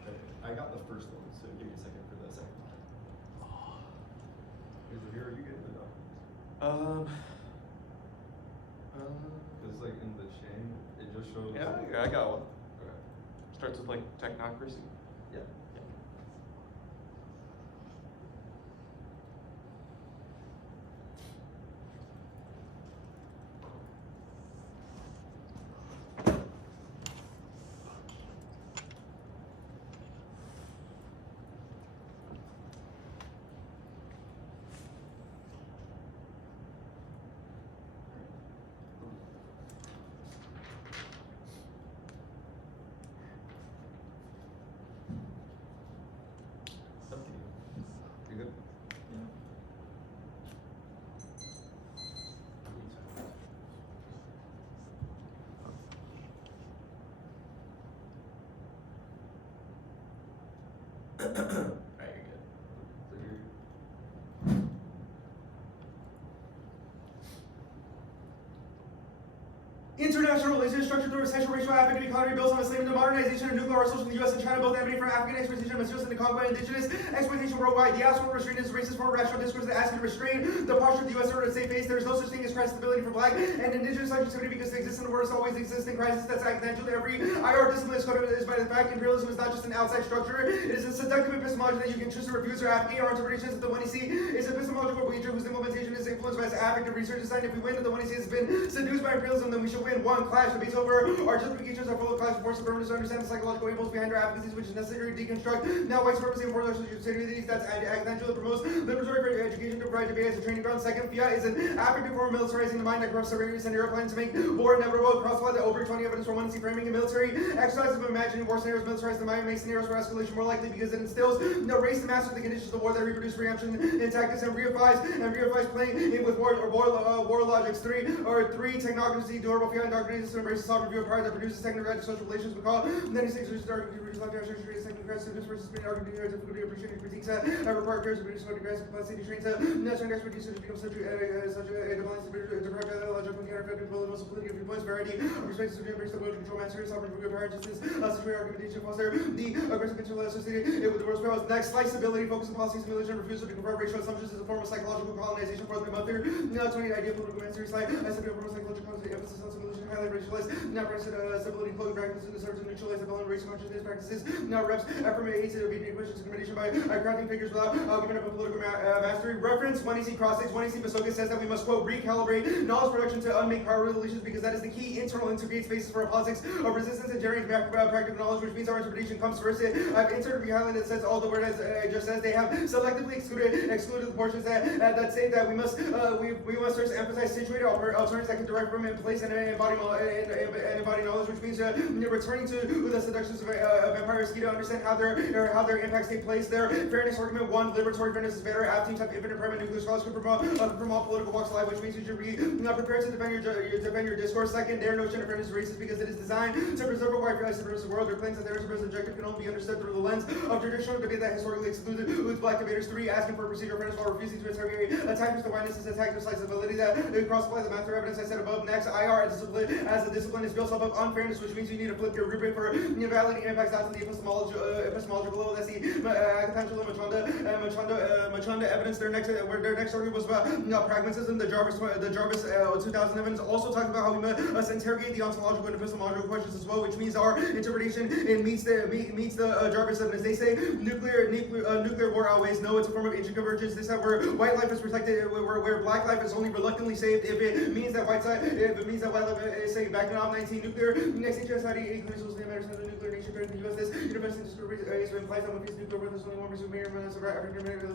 Okay. I got the first one, so give me a second for the second one. Is it here? Are you getting the doc? It's like in the chain, it just shows. Yeah, I got one. Okay. Starts with like technocracy. Yeah. Up to you. You good? Yeah. Alright, you're good. So you're- International relations structured through a sexual racial African economy built on enslavement and modernization and nuclear arsenals from the U.S. and China, both emanating from African exploitation of materials in the Congo and indigenous exploitation worldwide. The absolute restraint is racist form of rational discourse that asks you to restrain the posture of the U.S. order to save face. There is no such thing as Christ's stability for black and indigenous subjectivity because it exists in the world, always exists in crisis. That's accidental to every IR discipline is coded is by the fact imperialism is not just an outside structure. It is a seductive epistemology that you can choose to refuse or have. AR interpretations of the one you see is epistemological wager whose implementation is influenced by its affective research design. If we win, that the one you see has been seduced by imperialism, then we should win. One, clash debates over our justifications are full of clash force of permanence to understand the psychological impulse behind our advocacies, which is necessary to deconstruct now white supremacy and moral societies. That's accidental that promotes liberatory education to provide debate as a training ground. Second, fiat is an affective form of militarizing the mind that corrupts surveillance and airplanes to make war inevitable. Crossfire that over 20 evidence for one see framing in military exercises of imagining war scenarios militarize the mind, makes scenarios for escalation more likely because it instills no race to master the conditions of war that reproduce preemption in tactics and reifies playing in with war logics. Three, technocracy, durable fiat indoctrination to embrace the sovereign view of power that produces technocratic social relations. We call 96 which is argued to reduce left action trees, technocratic students versus being argued to difficulty appreciating critiques ever part cares to produce photographic capacity trains national expertise to become such a development to deprive logical counterfeit most political viewpoints variety of respect to embrace the will to control mastery sovereign view of power justice security argumentation foster the aggressive internal associated with the world's powers. Next, slice stability, focus on policies, simulation, refusal to confront racial assumptions as a form of psychological colonization for the mother. 20 idea political mastery slide as a form of psychological emphasis on simulation, highly racialized, not stability, clothing practices in the service to neutralize the violent racial consciousness practices. Now reps affirmation to be questions discrimination by crafting figures without giving up a political mastery. Reference 1EC cross 6 1EC Masoka says that we must quote recalibrate knowledge production to unmake power relations because that is the key internal and to create spaces for a politics of resistance and generating practical knowledge, which means our interpretation comes first. I've inserted rehighlight that says all the word as just says they have selectively excluded the portions that say that we must first emphasize situated alternatives that can derive from in place and embody knowledge, which means returning to the seductions of empire is key to understand how their impacts take place. Their fairness argument 1, liberatory fairness is better. Teams have infinite private nuclear scholars could promote from all political walks of life, which means you should be prepared to defend your discourse. Second, their notion of fairness is racist because it is designed to preserve a white subversive world. Their claims that their subversive objective can only be understood through the lens of traditional debate that historically excludes black debaters. 3, asking for procedural fairness while refusing to interrogate attackers. The whiteness is attacked with sliceability that cross-apply the math or evidence I said above. Next, IR as a discipline is built up of unfairness, which means you need to flip your rubric for validating impacts out to the epistemological level. That's the Tangelo, Machanda evidence. Their next argument was about pragmatism. The Jarvis 2000 evidence also talked about how we must interrogate the ontological and epistemological questions as well, which means our interpretation meets the Jarvis evidence. They say nuclear war outweighs no. It's a form of interconvergence. This is where white life is protected, where black life is only reluctantly saved. If it means that white life is saved. Back in 19 nuclear extinction society includes the nuclear nature of the U.S. This universal is implies that one piece of nuclear weapons only one person may or may not survive. African American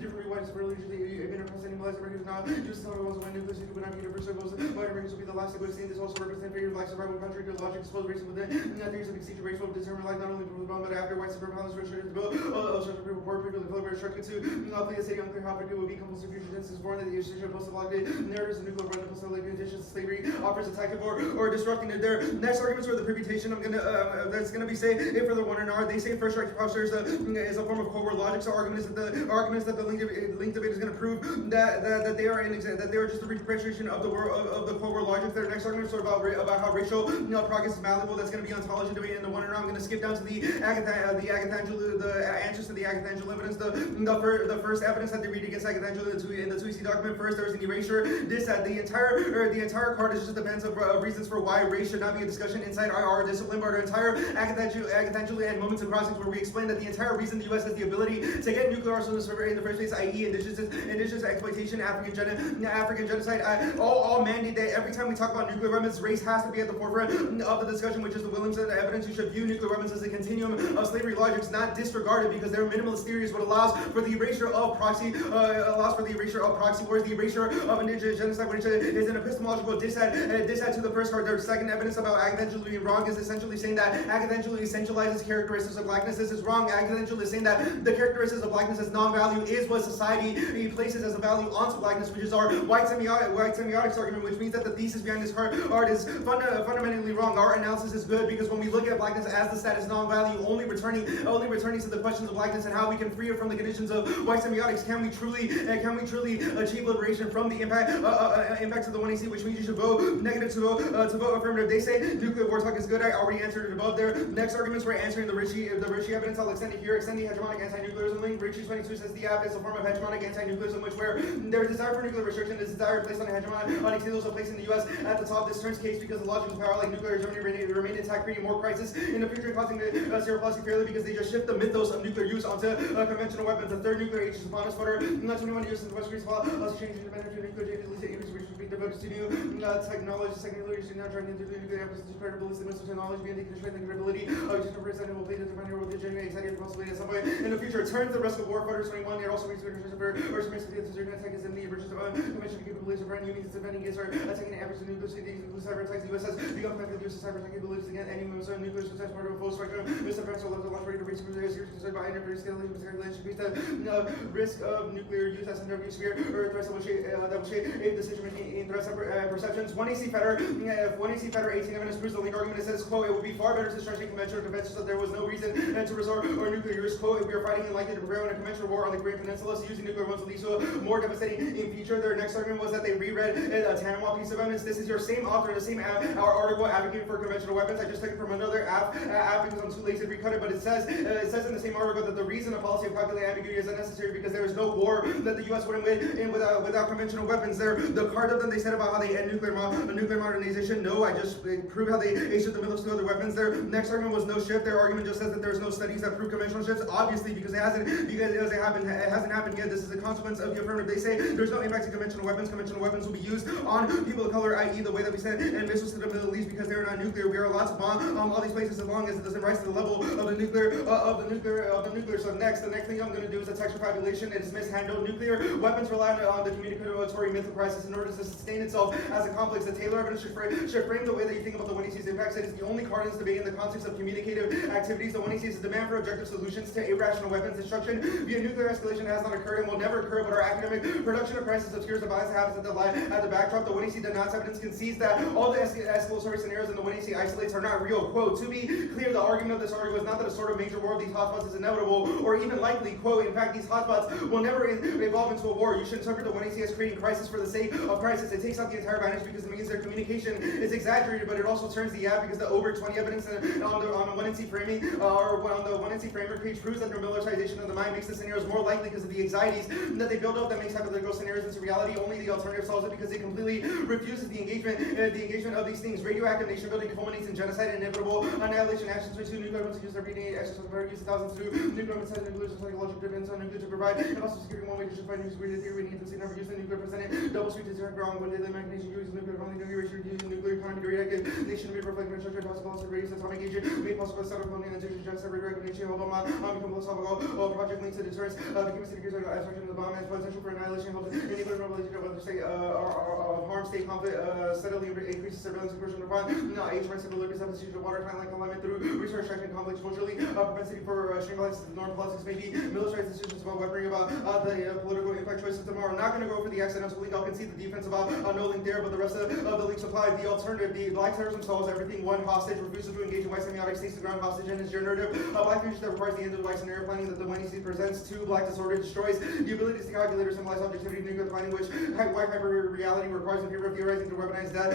different white religions even across any lives Americans now just tell us when nuclear would not be universal. White Americans will be the last to go extinct. This also represents figure of black survival contrary to logic exposed race within theories of extinction race will determine life not only from the bomb but after white supremacists restricted to build social people poor people the were instructed to play the city unclear how it will be compulsory future tense is born that the issue of post-apocalyptic narratives of nuclear weapons conditions slavery offers attack or disrupting their next arguments for the permutation. That's gonna be say if further one and R. They say first strike posture is a form of core logic. So arguments that the link debate is gonna prove that they are just a representation of the core logic. Their next arguments are about how racial progress is malleable. That's gonna be ontology debate in the one and R. I'm gonna skip down to the answers to the Agathangel evidence. The first evidence that they read against Agathangel in the 2EC document. First, there is an erasure. This the entire card is just a defense of reasons for why race should not be a discussion inside our discipline, but our entire Agathangel and moments of crossings, where we explain that the entire reason the U.S. has the ability to get nuclear arsenals in the first place, i.e., indigenous exploitation, African genocide, all mandate that every time we talk about nuclear weapons, race has to be at the forefront of the discussion, which is the Williamson evidence. You should view nuclear weapons as a continuum of slavery logics, not disregarded, because they're minimalist theories, what allows for the erasure of proxy wars, the erasure of indigenous genocide, which is an epistemological dissent to the first card. Their second evidence about Agathangel being wrong is essentially saying that Agathangel essentializes characteristics of blackness. This is wrong. Agathangel is saying that the characteristics of blackness as non-value is what society places as a value onto blackness, which is our white semiotics argument, which means that the thesis behind this card is fundamentally wrong. Our analysis is good because when we look at blackness as the status non-value, only returning to the questions of blackness and how we can free it from the conditions of white semiotics, can we truly achieve liberation from the impact of the 1AC, which means you should vote negative to vote affirmative. They say nuclear war talk is good. I already answered it above there. Next arguments we're answering the Ritchie evidence. I'll extend it here. Extending hegemonic anti-nuclearism link. Ritchie 22 says the app is a form of hegemonic anti-nuclearism, which where their desire for nuclear restriction is desire placed on a hegemonic status of placing the U.S. at the top. This turns case because the logical power like nuclear hegemony remain intact, creating more crisis in the future, causing the zero policy fairly because they just shift the mythos of nuclear use onto conventional weapons. The third nuclear age is upon us. Further, 21 years since the West Greece law, also changing the benefit of nuclear devoted to new technology. Secondly, we should now try to into the nuclear episodes to spread ballistic missile technology and the capability of just number will play the defining role with the generate excited possibility at some point in the future. Turns the risk of war fighters 21. They're also research for or some attack is in the original conventional capabilities of brand new means defending against or attacking the average of nuclear cities, including cyber attacks. The U.S. has become effective use of cyber attack capabilities against any missile nuclear success part of a full spectrum. Missile threats are launch ready to reach serious concerned by any escalation the risk of nuclear use as an sphere or threats that will shape a decision in threat perceptions. 1AC Feder 18 evidence proves the lead argument. It says, quote, it would be far better to stretch a conventional defense so there was no reason to resort or nuclear use. Quote, if we are fighting and likely to prevail in a conventional war on the Korean Peninsula, so using nuclear weapons will lead to a more devastating in future. Their next argument was that they reread a Tanawha piece of evidence. This is your same author, the same our article advocating for conventional weapons. I just took it from another app because I'm too lazy to recut it, but it says in the same article that the reason a policy of calculated ambiguity is unnecessary because there is no war that the U.S. wouldn't win without conventional weapons. The card of them, they said about how they end nuclear modernization. No, I just proved how they aced the middle of two other weapons. Their next argument was no shift. Their argument just says that there's no studies that prove conventional shifts. Obviously, because it hasn't happened yet. This is a consequence of the affirmative. They say there's no impact to conventional weapons. Conventional weapons will be used on people of color, i.e., the way that we send missiles to the Middle East because they're not nuclear. We are allowed to bomb all these places as long as it doesn't rise to the level of the nuclear. So the next thing I'm going to do is a textual population. It is mishandled. Nuclear weapons rely on the communicatory mythical crisis in order to sustain itself as a complex. The Taylor evidence should frame the way that you think about the 1AC's impacts. It is the only card in this debate in the context of communicative activities. The 1AC is a demand for objective solutions to irrational weapons destruction via nuclear escalation has not occurred and will never occur, but our academic production of crisis obscures the bias that happens at the backdrop. The 1AC denounce evidence concedes that all the escalatory scenarios in the 1AC isolates are not real. Quote, to be clear, the argument of this article is not that a sort of major war of these hotspots is inevitable or even likely. Quote, in fact, these hotspots will never evolve into a war. You should interpret the 1AC as creating crisis for the sake of crisis. It takes out the entire advantage because it means their communication is exaggerated, but it also turns the because the over 20 evidence on the 1NC framing or on the 1NC framework page proves that militarization of the mind makes the scenarios more likely because of the anxieties that they build up that makes hypothetical scenarios into reality. Only the alternative solves it because it completely refuses the engagement of these things. Radioactive nation building culminates in genocide and inevitable annihilation. Actions to nuclear weapons used every day. Actions of use thousands to nuclear weapons has nuclear psychological dependence on nuclear to provide and also security. One way to justify nuclear theory we need to say never use the nuclear president. Double street is wrong. One day the imagination uses nuclear only configuration using nuclear economy. Radioactive nation made reflect structure possible also radius atomic agent made possible by settlement and injection genocide. Radioactive nation hold on become philosophical project linked to deterrence. Became a city of abstraction of the bomb as potential for annihilation. Helps in nuclear normalization of other state harm state conflict steadily increases surveillance incursion upon age rights of liberty substitution of water time like alignment through resource extraction conflicts culturally propensity for strangulized norm politics maybe militarized decisions about weaponry about the political impact choices tomorrow. Not going to go for the accidental link. I'll concede the defense about no link there, but the rest of the links apply. The alternative, the black terrorism solves everything. One hostage refuses to engage in white semiotics, takes the ground hostage and is generative. Black future that requires the end of the white scenario planning that the Wednesday presents. Two, black disorder destroys the ability to calculate or symbolize objectivity. Nuclear planning, which white hyper reality requires in favor of theorizing to weaponize that.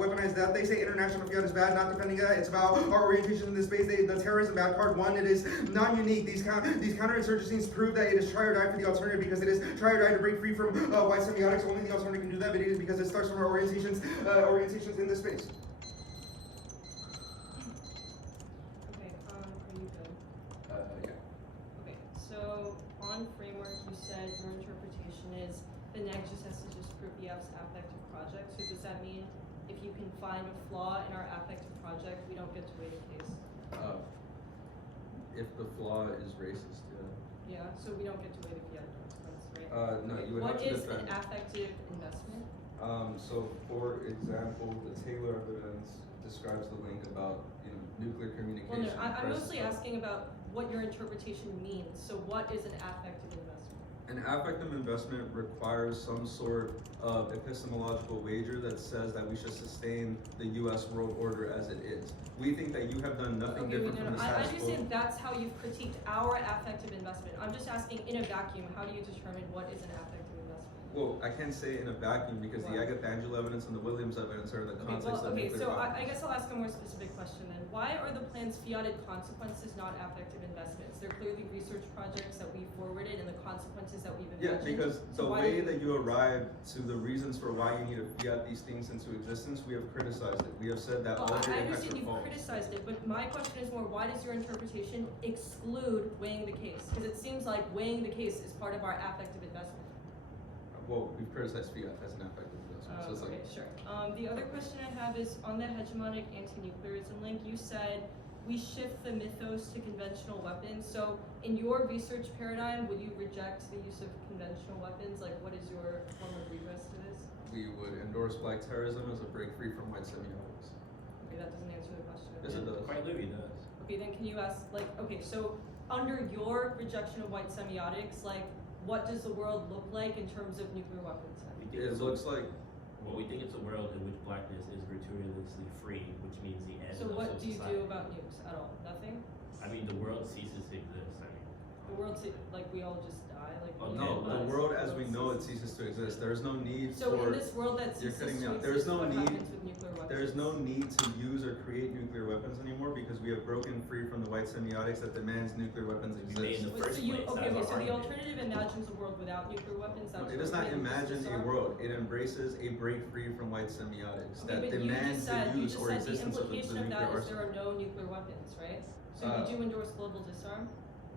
Weaponize that. They say international fiat is bad, not defending that. It's about our orientation in this space. The terrorism bad card one. It is not unique. These counterinsurgencies prove that it is try or die for the alternative because it is try or die to break free from white semiotics. Only the alternative can do that, but it is because it starts from our orientations in this space. Okay, are you good? Yeah. Okay, so on framework, you said your interpretation is the neg just has to disprove the affective project. So does that mean if you can find a flaw in our affective project, we don't get to weigh the case? If the flaw is racist, yeah. Yeah, so we don't get to weigh the fiat consequence, right? No, Okay, you would what have to is defend. an affective investment? So for example, the Taylor evidence describes the link about nuclear Well, communication. no, I'm versus mostly asking about what your interpretation means. So what is an affective investment? An affective investment requires some sort of epistemological wager that says that we should sustain the U.S. world order as it is. We think that you have done nothing Okay, different from the I status quo. understand that's how you've critiqued our affective investment. I'm just asking, in a vacuum, how do you determine what is an affective investment? Well, I can't say in a vacuum because the Why? Agathangel evidence and the Williams evidence are in the context of Okay, nuclear so weapons. I guess I'll ask a more specific question then. Why are the plan's fiated consequences not affective investments? They're clearly research projects that we forwarded and the consequences that we've Yeah, imagined. because So the why way do that you arrive to the reasons for why you need to fiat these things into existence, we have criticized it. We have said that Well, all I your impacts understand are you've false. criticized it, but my question is more, why does your interpretation exclude weighing the case? Because it seems like weighing the case is part of our affective investment. Well, we've criticized fiat as an affective investment. So it's Okay, like, sure. The other question I have is on the hegemonic anti-nuclearism link, you said we shift the mythos to conventional weapons. So in your research paradigm, would you reject the use of conventional weapons? Like, what is your form of redress to this? we would endorse black terrorism as a break free from white semiotics. Okay, that doesn't answer the question. Yes, it does. Quite literally does. Okay, then can you ask, like, okay, so under your rejection of white semiotics, like, what does the world look like in terms of nuclear weapons? We think It it's looks like well, we think it's a world in which blackness is gratuitously free, which means the end So of what do you society. do about nukes at all? Nothing? I mean, the world ceases to exist. I mean, The world, like, we all just die? Like, Oh, we no, all the die? world as we know it ceases to exist. There is no need So for in this world that you're ceases cutting me to off. There's exist, no what need- happens with nuclear weapons? There is no need to use or create nuclear weapons anymore because we have broken free from the white semiotics that demands nuclear weapons We made exist. the Wait, first so you, place, okay, that's okay, our so the argument. alternative imagines a world without nuclear weapons? No, That's it what does not we're doing with imagine this a disarm? world. It embraces a break free from white semiotics Okay, that but you demands just said, the use or the existence of the implication of nuclear that is there arsenal. are no nuclear weapons, right? So Uh, you do endorse global disarm?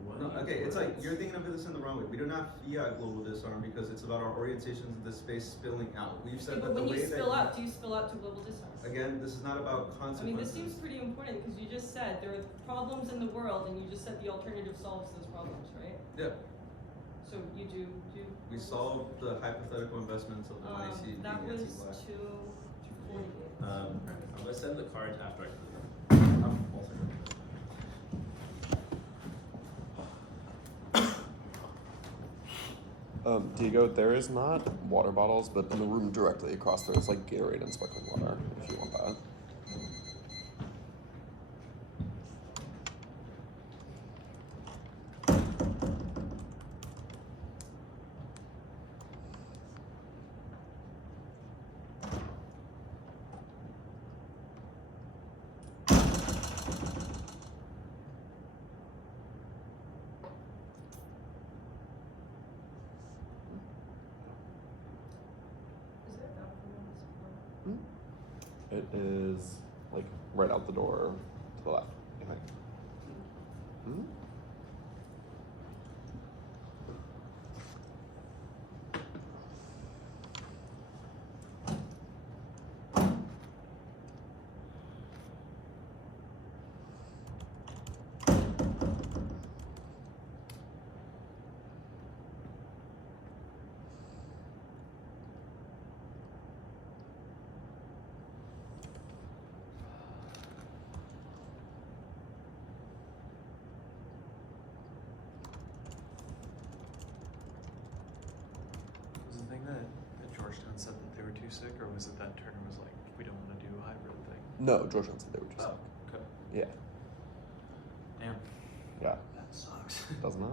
What No, is okay, it's like words? you're thinking of this in the wrong way. We do not fiat global disarm because it's about our orientations in this space spilling out. We've Okay, said but that the when you way spill that out, do you spill out to global disarm? again, this is not about I mean, this consequences. seems pretty important because you just said there are problems in the world and you just said the alternative solves those problems, right? Yeah, So you do. we solve the hypothetical investments of the money seed being That was anti-black. 248. I'm gonna send the cards after I clean. I'm also Diego, there is not water bottles, but in the room directly across there is like Gatorade and sparkling water, if you want that. is like right out the door to the left. Okay. Hmm? Was the thing that Georgetown said that they were too sick, or was it that Turner was like, we don't want to do a hybrid thing? No, Georgetown said they were just. Oh, okay. Yeah. Damn. Yeah. That sucks. Doesn't it?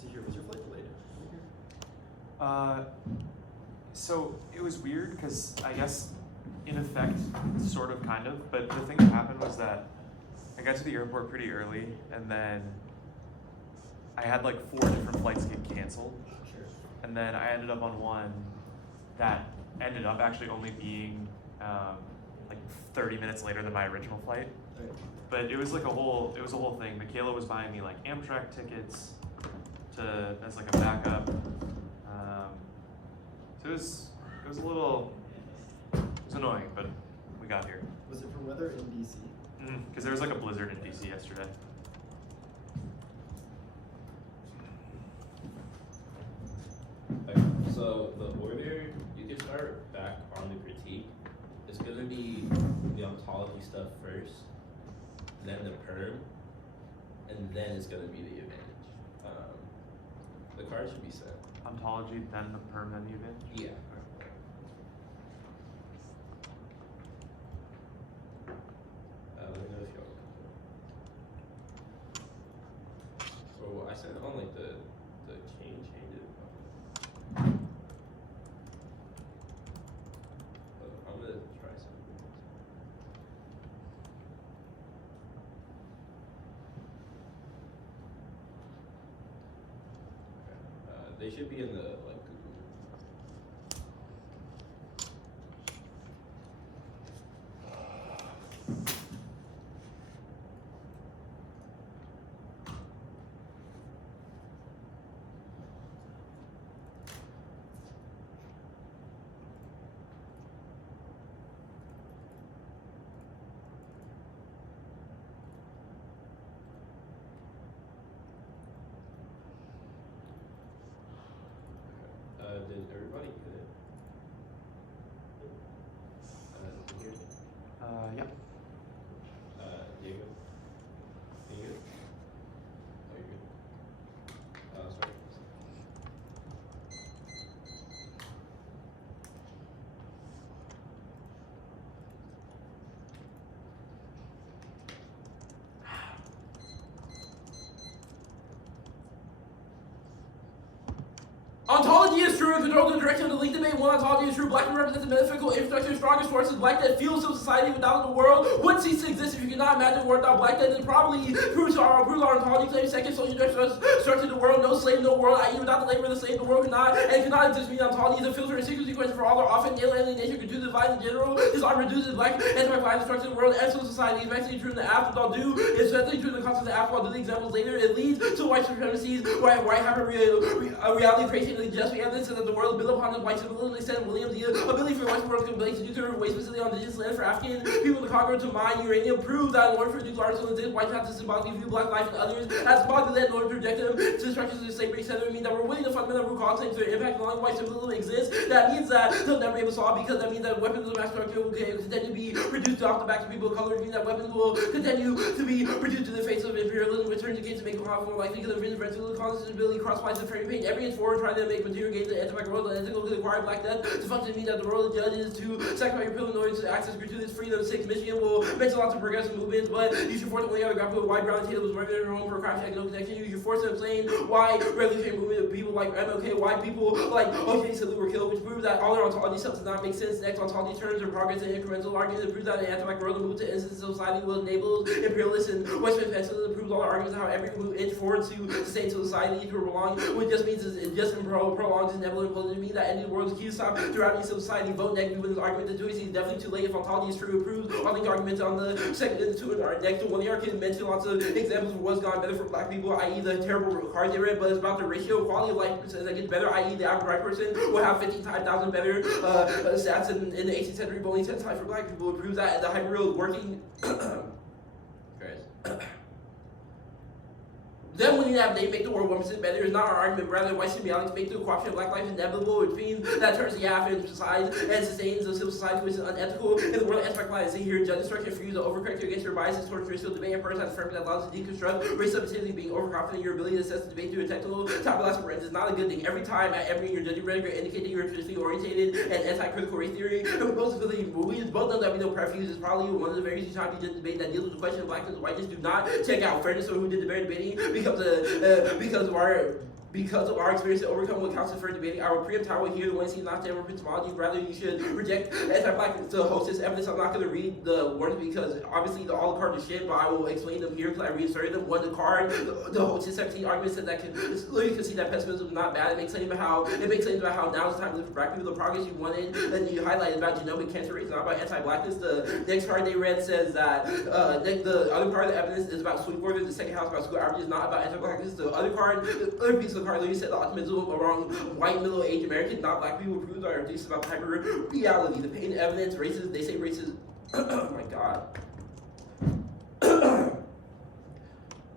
Zahir, was your flight delayed? So it was weird because I guess in effect, sort of, kind of, but the thing that happened was that I got to the airport pretty early, and then I had like 4 different flights get canceled, and then I ended up on one that ended up actually only being like 30 minutes later than my original flight. But it was like a whole thing. Michaela was buying me like Amtrak tickets as like a backup. So it was a little, it was annoying, but we got here. Was it for weather in DC? Because there was like a blizzard in DC yesterday. Okay, so the order, you can start back on the critique. It's gonna be the ontology stuff first, then the perm, and then it's gonna be the advantage. The card should be set. Ontology, then the perm, then the advantage? Yeah. Let me know if y'all so I sent on like the change it. I'm gonna try something. Okay. They should be in the like Google. Did everybody get it? Did you hear it? Yeah. Diego? Can you get it? Oh, you're good. Sorry. Ontology is true and controls the direction of the league debate. One ontology is true. Black men represent the metaphysical infrastructure, strongest forces. Black that feels of society without the world would cease to exist if you cannot imagine a world without black that. Then probably proves our ontology claims second social structure the world, no slave, no world, i.e. without the labor of the slave, the world cannot exist. Meaning ontology is a filter and sequence question for all our often alienation could do the divide in general. This art reduces black anti-black structure of the world and social society. It's actually true in the afterthought do. It's especially true in the concept of the afterthought do. The examples later, it leads to white supremacies, white hyper reality creation, and just reality. that the world built upon the white civilian extent Williams the ability for the white world to build a nuclear waste facility on indigenous land for African people in the Congo to mine uranium proved that in order for nuclear arsenal to exist, whites have to symbolically view black life and others as symbolically in order to reject them to the structures of slavery, etc. It means that we're willing to fundamental root cause claims to their impact on white civilian exists. That means that they'll never be able to solve because that means that weapons of mass destruction will continue to be produced off the backs of people of color, meaning that weapons will continue to be produced in the face of imperialism, which turns against to make conflict more likely because of invincible responsibility cross-wise the frame page. Every inch forward trying to make material gains in the anti-black world and ethical to acquire black death to function mean that the role of judges to sacrifice your privilege in order to access gratuitous freedom. 6. Michigan will mention lots of progressive movements, but you should force only other grapple with why Brown Taylor was murdered in her home for a crime she had no connection. You should force to explain why revolutionary movement of people like MLK, why people like O.J. Simpson were killed, which proves that all their ontology stuff does not make sense. Next, ontology terms are progress and incremental arguments that proves that an anti-black world move to instance society will enable imperialists and Western pencils proves all the arguments of how every inch forward to sustain society to belong, which just means it just prolongs and never imposes mean that ending the world's key stop throughout civil society. Vote negative with this argument. The choice is definitely too late if ontology is true. Proves all the arguments on the second and two are next to one. The can mention lots of examples of what's gone better for black people, i.e. the terrible cards they read, but it's about the ratio quality of life percentage that gets better, i.e. the average white person will have 55,000 better stats in the 18th century, but only 10 times for black people. It proves that the hyperreal is working. Then when you have they make the world 1% better is not our argument, rather white symbiotics make the co-option of black life inevitable, which means that turns the African society and sustains a civil society which is unethical. In the world aspect lies Zahir, judge instruction for you to overcorrect against your biases towards racial debate and person affirming that allows you to deconstruct race subjectivity, being overconfident in your ability to assess the debate through a technical tabula rasa is not a good thing. Every time at every your judging record indicate that you're traditionally orientated and anti-critical race theory, and supposedly we both know that we know preference is probably one of the very few times you did debate that deals with the question of blackness and whiteness. Do not check out fairness or who did the very debating because of our experience to overcome what counts for debating. I will preempt how we hear the one scene not to ever epistemology. Rather, you should reject anti-black to host this evidence. I'm not going to read the words because obviously all the cards are shit, but I will explain them here because I reinserted them. One, the card, the hostess 17 argument said that you can see that pessimism is not bad. It makes claims about how now is the time to live for black people. The progress you wanted, and you highlighted about genomic cancer rates, not about anti-blackness. The next card they read says that the other part of the evidence is about swing voters. The second house about school averages, not about anti-blackness. The other card, the other piece of the card, you said the optimism around white middle-aged Americans, not black people, proves our thesis about hyper reality. The pain evidence, racist, they say racist. Oh my god.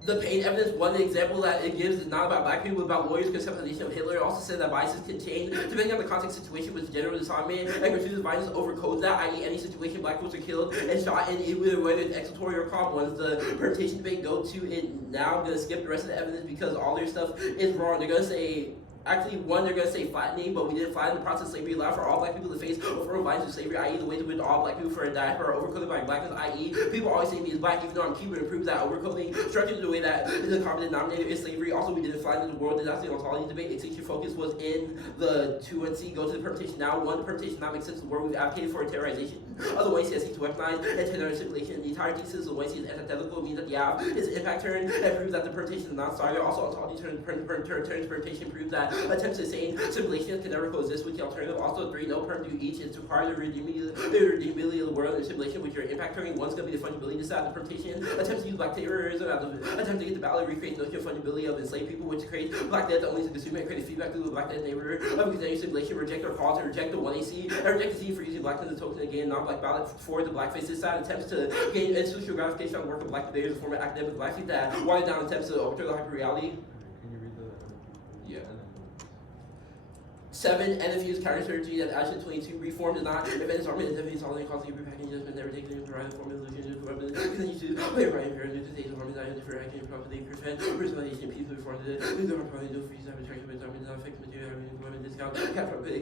The pain evidence, one example that it gives is not about black people, but about lawyers' conceptualization of Hitler. It also said that biases can change depending on the context situation, which general disarmament and gratuitous violence overcodes that, i.e. any situation black folks are killed and shot in either whether it's exculpatory or calm. Once the permutation debate go to it, now I'm going to skip the rest of the evidence because all their stuff is wrong. They're going to say, actually, one, they're going to say flattening, but we didn't flatten the process of slavery, allow for all black people to face affirmative violence of slavery, i.e. the way to win all black people for a diaspora are overcoded by blackness, i.e. people always say me as black, even though I'm Cuban. It proves that overcoding structured the way that the common denominator is slavery. Also, we didn't flatten the world disaster ontology debate. Extinction focus was in the 2 and C. Go to the permutation now. One, the permutation not make sense. The word we've advocated for terrorization of the way C has to weaponize and terror simulation. The entire thesis of the way C is antithetical, means that the app is an impact turn and proves that the permutation is not started. Also, ontology turns permutation proves that attempts to say simulations can never coexist with the alternative. Also, 3, no perm do each. It's required the redeemability of the world in simulation, which are impact turning. One's going to be the fungibility decide the permutation. Attempts to use black terrorism as an attempt to get the ballot recreate the notion of fungibility of enslaved people, which creates black death only to consume and create feedback through the black death neighborhood of continuing simulation. Reject our call to reject the 1AC and reject the C for using blackness as a token to gain non-black ballot for the blackface decide. Attempts to gain institutional gratification on the work of black debaters in form of academic blackface that watered down attempts to overturn the hyper-reality. Can you read the? Yeah. 7, NFU's counterinsurgency that Action 22 reform does not event its armament and definitely solid causing repackaging judgment never taken into right form of illusion to weapons continue to play right here and to take the harmony that different acting properly prevent personalization peace before the government probably no free arbitration but armament not affect material weapon discount cap properly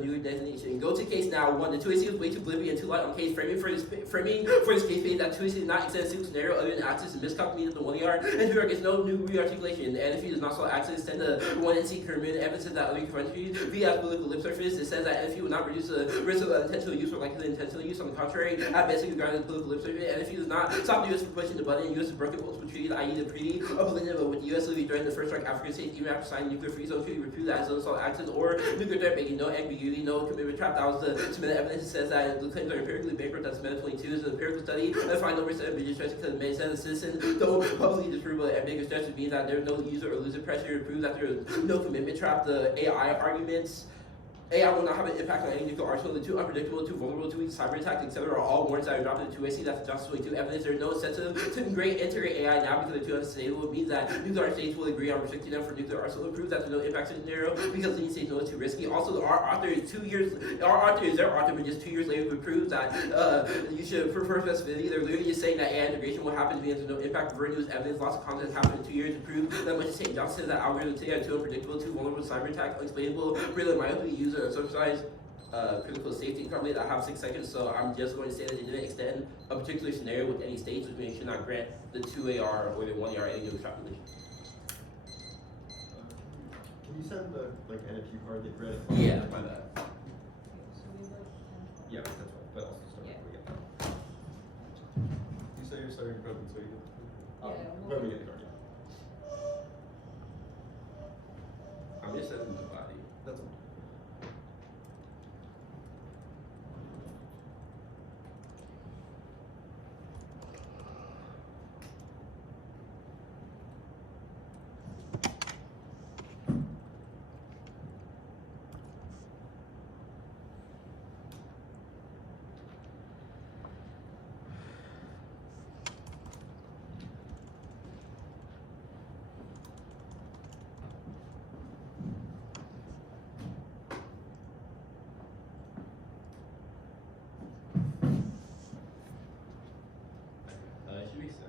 new designation. Go to case now. 1, the 2AC was way too blibby and too light on case framing for this case page that 2AC did not extend a single scenario other than access and miscalculated the 1 yard and 2 yard gets no new rearticulation. The NFU does not solve access send the 1 NC Kerman evidence that other countries via political lip surface. It says that NFU would not reduce the risk of intentional use or likely intentional use. On the contrary, at best it regarded as political lip surface. NFU does not stop the US from pushing the button. US has broken multiple treaties, i.e. the treaty of Berlin with the US literally threatened the first strike African states even after signing nuclear free zone treaty repealed that as unsolved access or nuclear threat making no ambiguity, no commitment trap. That was the submitted evidence. It says that the claims are empirically bankrupt. That's submitted 22 is an empirical study and find no risk of ambiguous stress because it says the citizen don't publicly disprove of ambiguous stress would mean that there's no user or loser pressure to prove that there is no commitment trap. The AI arguments AI will not have an impact on any nuclear arsenal. They're too unpredictable, too vulnerable to cyber attacks, etc. are all warrants that are adopted in 2AC. That's the Justice Way 2 evidence. There's no incentive to integrate AI now because they're too unsustainable. It means that nuclear states will agree on restricting them for nuclear arsenal. It proves that there's no impact scenario because the states know it's too risky. Also, their author is but just 2 years later proves that you should prefer specificity. They're literally just saying that AI integration will happen because there's no impact. Very news evidence, lots of content happened in 2 years to prove that much the same. Johnson says that algorithms today are too unpredictable, too vulnerable to cyber attacks, unexplainable, really mildly used and subsidized critical safety company that have 6 seconds. So I'm just going to say that they didn't extend a particular scenario with any states, which means should not grant the 2AR or the 1AR any new extrapolation. Can you send the NFU card that read? Yeah, by that. So we look. Yeah, that's right. But also start Yeah. You say you're starting prepping, so you When we get the card, yeah. I'm just sending the body. That's all. It should be sent.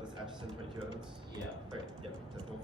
Does Atch send 22 evidence? Yeah. Okay, yeah, that's both.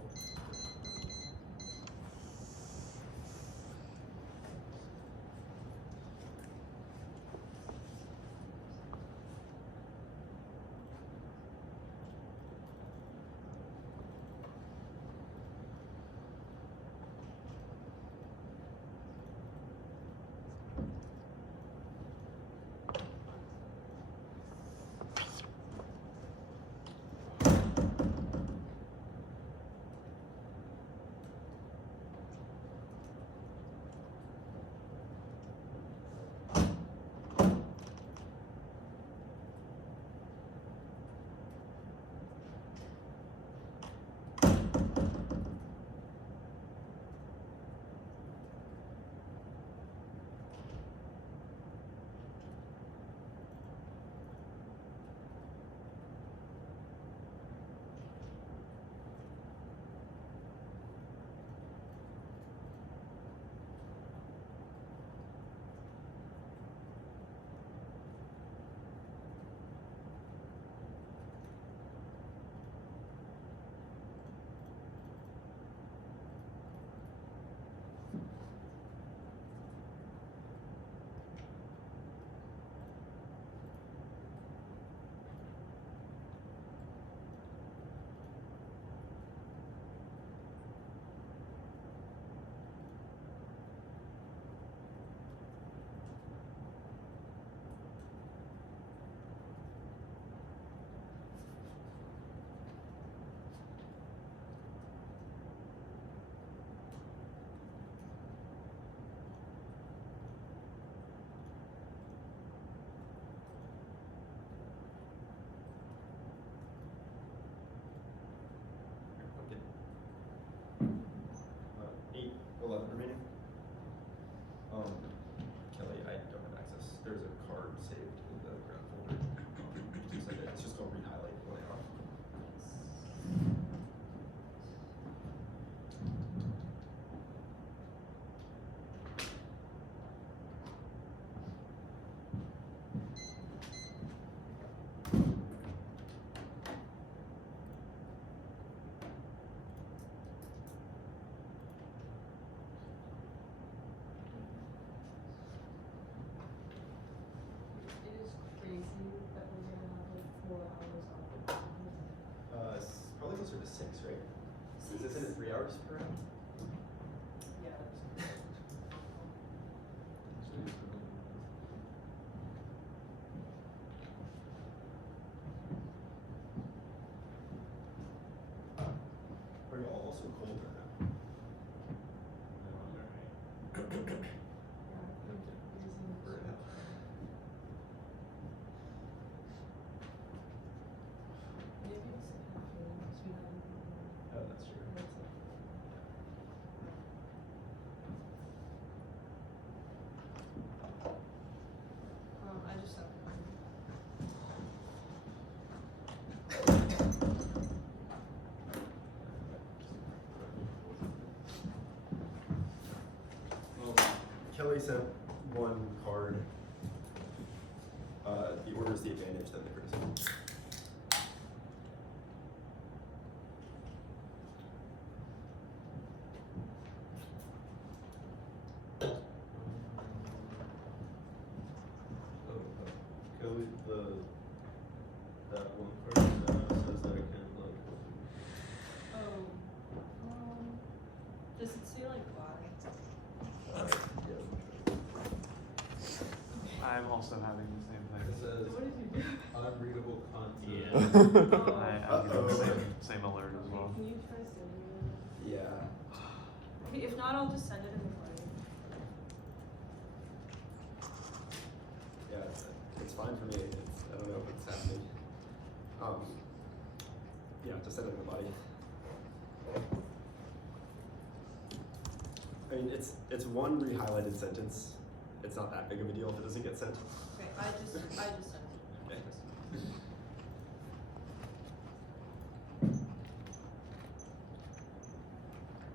Okay. 8, 11 remaining. Kelly, I don't have access. There's a card saved in the ground folder. You said that it's just going to re-highlight what they are. It is crazy that we're gonna have like 4 hours off. Probably closer to 6, right? Is this in at 3 hours per round? Yeah. extent one card, the order is the advantage, then the criticism. Kelly, that one card says that I can Does it say like why? I'm also having the same It thing. says What did you do? unreadable content. I'm getting the same alert as well. Can you try sending it? Yeah. Okay, if not, I'll just send it in the morning. Yeah, it's fine for me. I don't know if it's happening. Yeah, just send it in the body. I mean, it's one re-highlighted sentence. It's not that big of a deal if it doesn't get sent. Okay, I just sent it. Okay.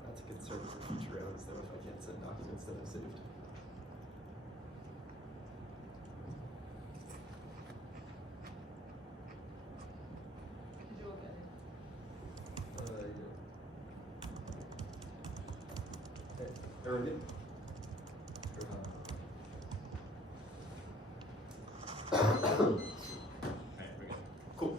That's a concern for future rounds, though, if I can't send documents that I've saved. Did you look at it? Yeah. Okay. Everyone good? Cool.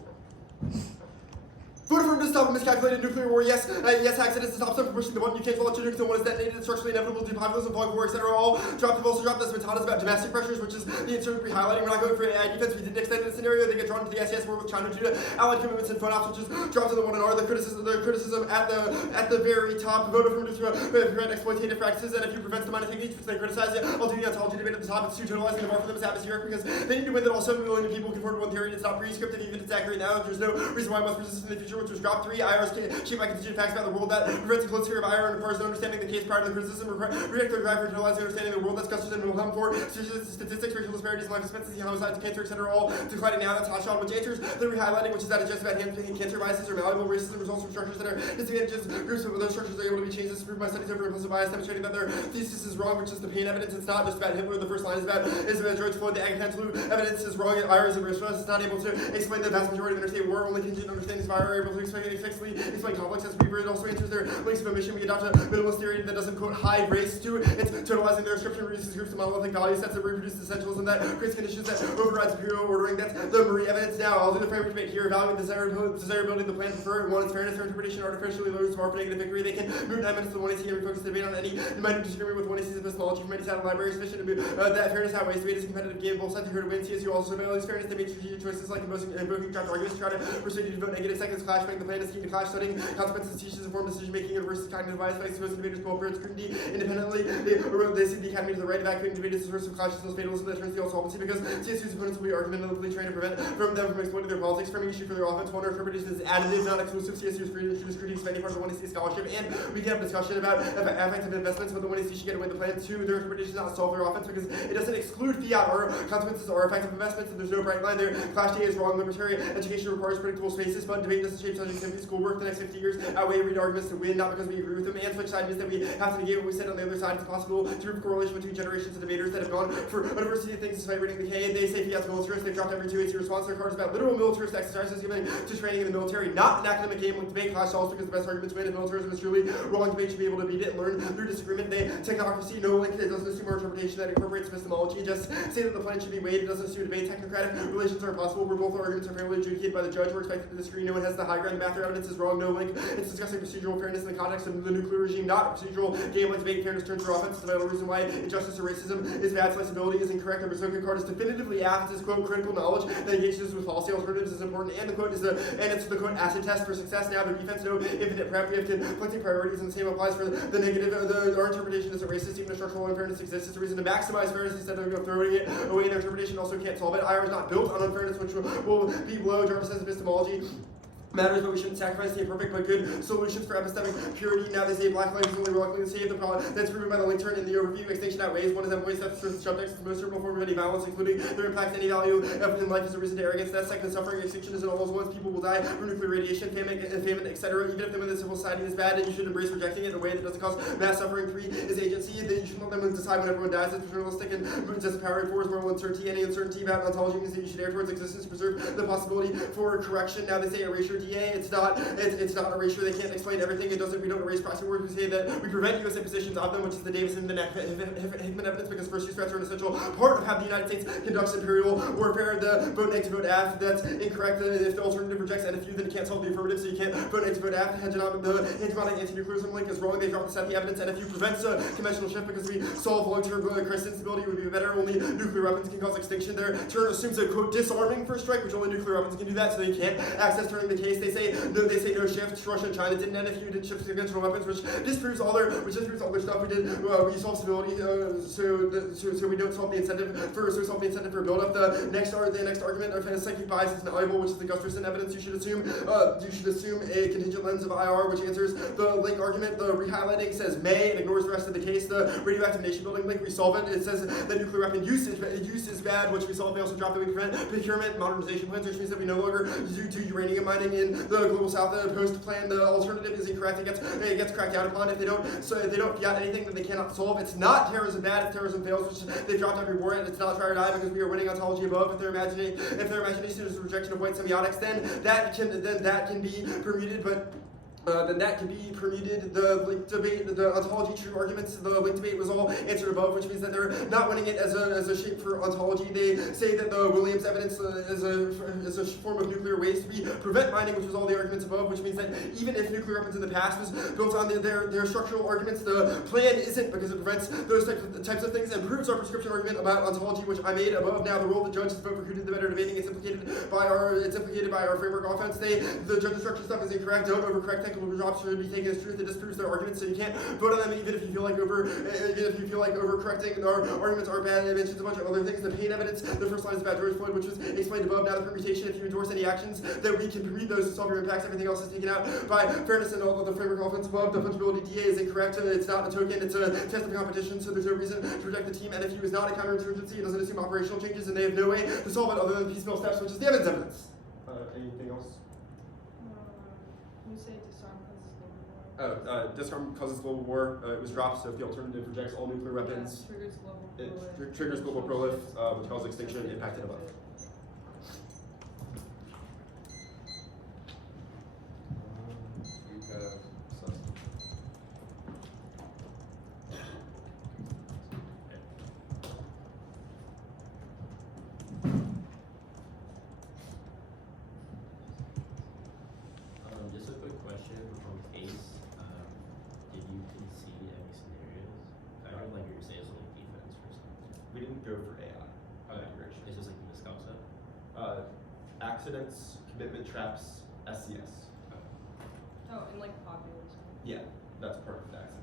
Voted for him to stop a miscalculated nuclear war, yes. Yes, accidents to stop them from pushing the button. You can't follow two nukes and one is detonated. It's structurally inevitable due to populism, fog war, etc. All dropped. Have also dropped this Matatas about domestic pressures, which is the insert re-highlighting. We're not going for AI defense. We didn't extend the scenario. They get drawn into the SES war with China due to allied commitments and phone ops, which is dropped to the 1 and R. The criticism at the very top. Voted for him to prevent exploitative practices, and if you prevent the minor techniques, which they criticize, I'll do the ontology debate at the top. It's too totalizing the bar for them as atmospheric because they need to win that all 7 million people conform to one theory. It's not pre-scripted, even if it's accurate now. There's no reason why it must persist in the future, which was dropped 3. IRs shape by contingent facts about the world that prevents a close theory of IR and refers to understanding the case prior to the criticism. Reject their drive for internalizing understanding the world that's customers and will come for statistics, racial disparities, life expectancy, homicides, cancer, etc. All declining now. That's hotshot, which answers the re-highlighting, which is that it's just about cancer biases or malleable racism results from structures that are disadvantages. Groups of those structures are able to be changed. This is proved by studies over implicit bias, demonstrating that their thesis is wrong, which is the pain evidence. It's not just about Hitler. The first line is about George Floyd. The Agapan flu evidence is wrong. IR is it's not able to explain the vast majority of interstate war. Only contingent understandings of IR are able to explain complex as Weaver. It also answers their links of omission. We adopt a minimalist theory that doesn't quote hide race to it's totalizing their description, reduces groups to monolithic value sets that reproduce essentialism that creates conditions that override superior ordering. That's the Marie evidence. Now I'll do the framework debate here. Evaluate the desirability of the plan preferred. One is fairness, fair interpretation, artificially lowers bar for negative victory. They can move 9 minutes to 1AC and refocus the debate on any minor disagreement with 1AC's epistemology from any side of the library. Sufficient to move that fairness outweighs debate is a competitive game. Both sides are here to win. CSU also values fairness. They make strategic choices like invoking trapped arguments to try to persuade you to vote negative. Seconds clash, make the plan is key to clash, studying consequences, teaches informed decision making versus cognitive bias by exposing debaters to apparent scrutiny independently. They see the academy as the right of accurate debaters as a source of consciousness fatalism that turns the solvency because CSU's opponents will be argumentatively trained to prevent them from exploiting their politics, framing issue for their offense. One interpretation is additive, not exclusive. CSU's critiques of any part of the 1AC scholarship, and we can have a discussion about effective investments, but the 1AC should get away the plan. 2, their interpretation is not solve their offense because it doesn't exclude fiat or consequences or effective investments, and there's no bright line there. Clash day is wrong. Libertarian education requires predictable spaces, but debate doesn't shape such activity. Schoolwork the next 50 years outweigh read arguments to win, not because we agree with them. And switch side means that we have to negate what we said on the other side. It's possible to prove correlation between generations of debaters that have gone for university things despite reading the K. They say fiat's militarist. They've dropped every 2 AC response. Their cards about literal militarist exercises given to training in the military, not an academic game like debate. Clash solves because the best arguments win. If militarism is truly wrong, debate should be able to beat it and learn through disagreement. They technocracy, no link. It doesn't assume our interpretation that incorporates epistemology. Just say that the plan should be weighed. It doesn't assume debate. Technocratic relations are impossible where both arguments are fairly adjudicated by the judge. We're expected to disagree. No one has the high ground. The math or evidence is wrong. No link. It's discussing procedural fairness in the context of the nuclear regime, not a procedural game like debate. Fairness turns for offense. The vital reason why injustice or racism is bad. Sliceability is incorrect. The Berserker card is definitively apt. It's quote critical knowledge that engages with policy alternatives is important. And the quote is it's the quote acid test for success. Now the defense no infinite prep. We have conflicting priorities, and the same applies for the negative. Our interpretation isn't racist. Even if structural unfairness exists, it's a reason to maximize fairness instead of throwing it away. Their interpretation also can't solve it. IR is not built on unfairness, which will be below Jarvis' epistemology. matters, but we shouldn't sacrifice the imperfect but good solutions for epistemic purity. Now they say black life is only reluctantly to save the problem that's proven by the link turn in the overview. Extinction outweighs one is that voice that's the subjects is the most durable form of any violence, including their impact any value in life is a reason to arrogance. That second suffering. Extinction is in all those ones. People will die from nuclear radiation, famine, etc. Even if they win the civil society is bad, and you should embrace rejecting it in a way that doesn't cause mass suffering. 3 is agency. That you should let them decide when everyone dies. It's paternalistic and disempowering. 4 is moral uncertainty. Any uncertainty about ontology means that you should err towards existence to preserve the possibility for correction. Now they say erasure DA. It's not erasure. They can't explain everything. We don't erase proxy wars. We say that we prevent U.S. impositions of them, which is the Davis and Hickman evidence, because first use threats are an essential part of how the United States conducts imperial warfare. The vote negative, vote F. That's incorrect. If the alternative rejects NFU, then you can't solve the affirmative, so you can't vote negative, vote F. The hegemonic anti-nuclearism link is wrong. They dropped the set the evidence. NFU prevents a conventional shift because we solve long-term crisis instability would be better. Only nuclear weapons can cause extinction. Their turn assumes a quote disarming first strike, which only nuclear weapons can do that, so they can't access turning the case. They say no shift. Russia and China didn't NFU, didn't shift to conventional weapons, which disproves all their stuff we did. We solve stability, so we don't solve the incentive for build up. The next argument of psychic bias is malleable, which is the Gusterson evidence. You should assume a contingent lens of IR, which answers the link argument. The rehighlighting says may and ignores the rest of the case. The radioactive nation building link, we solve it. It says that nuclear weapon use is bad, which we solve. They also drop that we prevent procurement modernization plans, which means that we no longer do uranium mining in the global south. The post plan, the alternative is incorrect. It gets cracked out upon. If they don't fiat anything that they cannot solve. It's not terrorism bad if terrorism fails, which they've dropped every warrant. It's not try or die because we are winning ontology above. If their imagination is a rejection of white semiotics, then that can be permuted, but then that can be permuted. The link debate, the ontology true arguments, the link debate was all answered above, which means that they're not winning it as a shape for ontology. They say that the Williams evidence is a form of nuclear waste. We prevent mining, which was all the arguments above, which means that even if nuclear weapons in the past was built on their structural arguments, the plan isn't, because it prevents those types of things and proves our prescription argument about ontology, which I made above. Now the role of the judge is to vote for who did the better debating. It's implicated by our framework offense. The judge instruction stuff is incorrect. Don't overcorrect technical drops should be taken as truth. It disproves their arguments, so you can't vote on them even if you feel like overcorrecting. Our arguments are bad. It mentions a bunch of other things. The pain evidence, the first line is about George Floyd, which was explained above. Now the permutation, if you endorse any actions, that we can permute those to solve your impacts. Everything else is taken out by fairness and all of the framework offense above. The fungibility DA is incorrect. It's not a token. It's a test of competition, so there's no reason to reject the team. NFU is not a counterinsurgency. It doesn't assume operational changes, and they have no way to solve it other than piecemeal steps, which is the evidence. Anything else? You say disarm causes global war. Disarm causes global war. It was dropped, so if the alternative rejects all nuclear weapons, Triggers global triggers global prolif, which causes extinction, impacted above. We have substance. Just a quick question on case. Did you concede any scenarios? I heard like you were saying something like defense or something. We didn't go for AI. It's just like the scout stuff. Accidents, commitment traps, SCS. Oh, and like populism. Yeah, that's part of the accidents.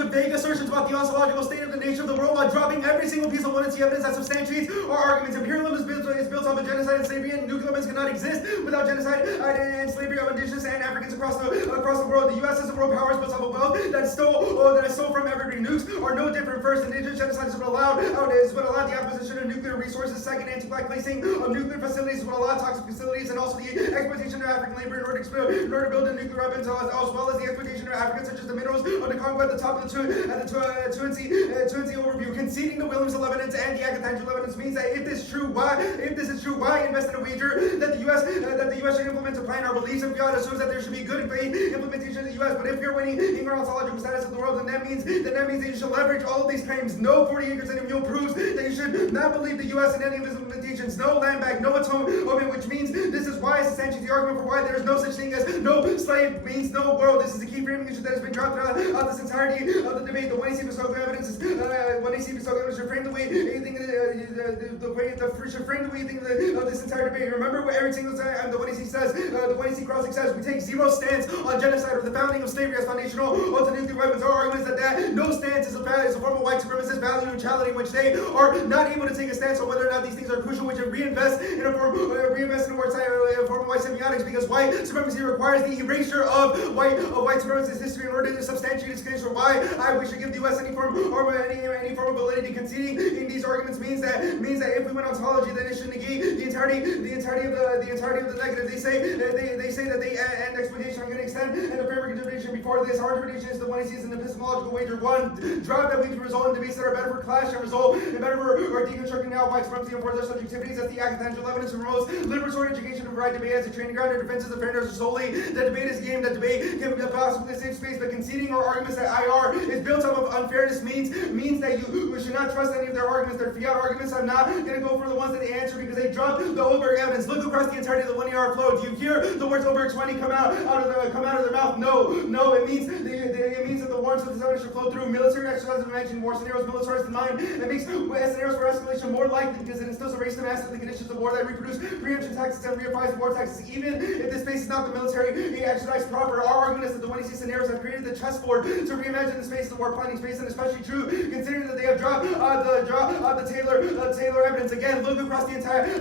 bunch of vague assertions about the ontological state of the nature of the world while dropping every single piece of one-entity evidence that substantiates our arguments. Imperialism is built off of genocide and slavery, and nuclear weapons cannot exist without genocide and slavery of indigenous and Africans across the world. The U.S. as a world power is built off of wealth that stole from evergreen nukes are no different. First, indigenous genocide is what allowed the acquisition of nuclear resources. Second, anti-black placing of nuclear facilities is what allowed toxic facilities, and also the exploitation of African labor in order to build the nuclear weapons, as well as the exploitation of Africans, such as the minerals on the Congo at the top of the Tuancy overview. Conceding the Williamsville evidence and the Agathangel evidence means that if this is true, why invest in a wager that the U.S. should implement a plan? Our beliefs in fiat assumes that there should be good faith implementation in the U.S. But if you're winning in your ontological status of the world, then that means that you should leverage all of these claims. No 48% of you proves that you should not believe the U.S. in any of its implementations. No land back, no atonement, which means this is why it's essentially the argument for why there is no such thing as no slave means no world. This is the key framing issue that has been dropped throughout this entirety of the debate. The 1AC Pistol evidence is should frame the way you think should frame the way you think of this entire debate. Remember what every single time the 1AC says, the 1AC crossing says, we take zero stance on genocide or the founding of slavery as foundational to nuclear weapons. Our argument is that no stance is a form of white supremacist value neutrality, in which they are not able to take a stance on whether or not these things are crucial, which reinvest in a form of white semiotics, because white supremacy requires the erasure of white supremacist history in order to substantiate its case for why we should give the U.S. any form of validity. Conceding in these arguments means that if we went ontology, then it should negate the entirety of the negative. They say that they end explanation. I'm going to extend and the framework interpretation before this. Our interpretation is the 1AC is an epistemological wager. One, drop that we can result in debates that are better for clash and result in better for deconstructing how white supremacy and their subjectivities. That's the Agathangel evidence and promotes liberatory education to provide debate as a training ground. Our defenses of fairness are solely that debate is a game. That debate can be possibly the safe space, but conceding our arguments that IR is built up of unfairness means that you should not trust any of their arguments. Their fiat arguments. I'm not going to go for the ones that they answer because they dropped the Oberg evidence. Look across the entirety of the 1 ER flow. Do you hear the words Oberg 20 come out of their mouth? No. It means that the warrants of this evidence should flow through military exercises. Imagine war scenarios militarized in mind. It makes scenarios for escalation more likely because it instills a race to mass of the conditions of war that reproduce preemption tactics and reapplies war tactics. Even if this space is not the military exercise proper, our argument is that the 1AC scenarios have created the chessboard to reimagine the space, the war planning space, and especially true considering that they have dropped the Taylor evidence. Again, look across the entirety of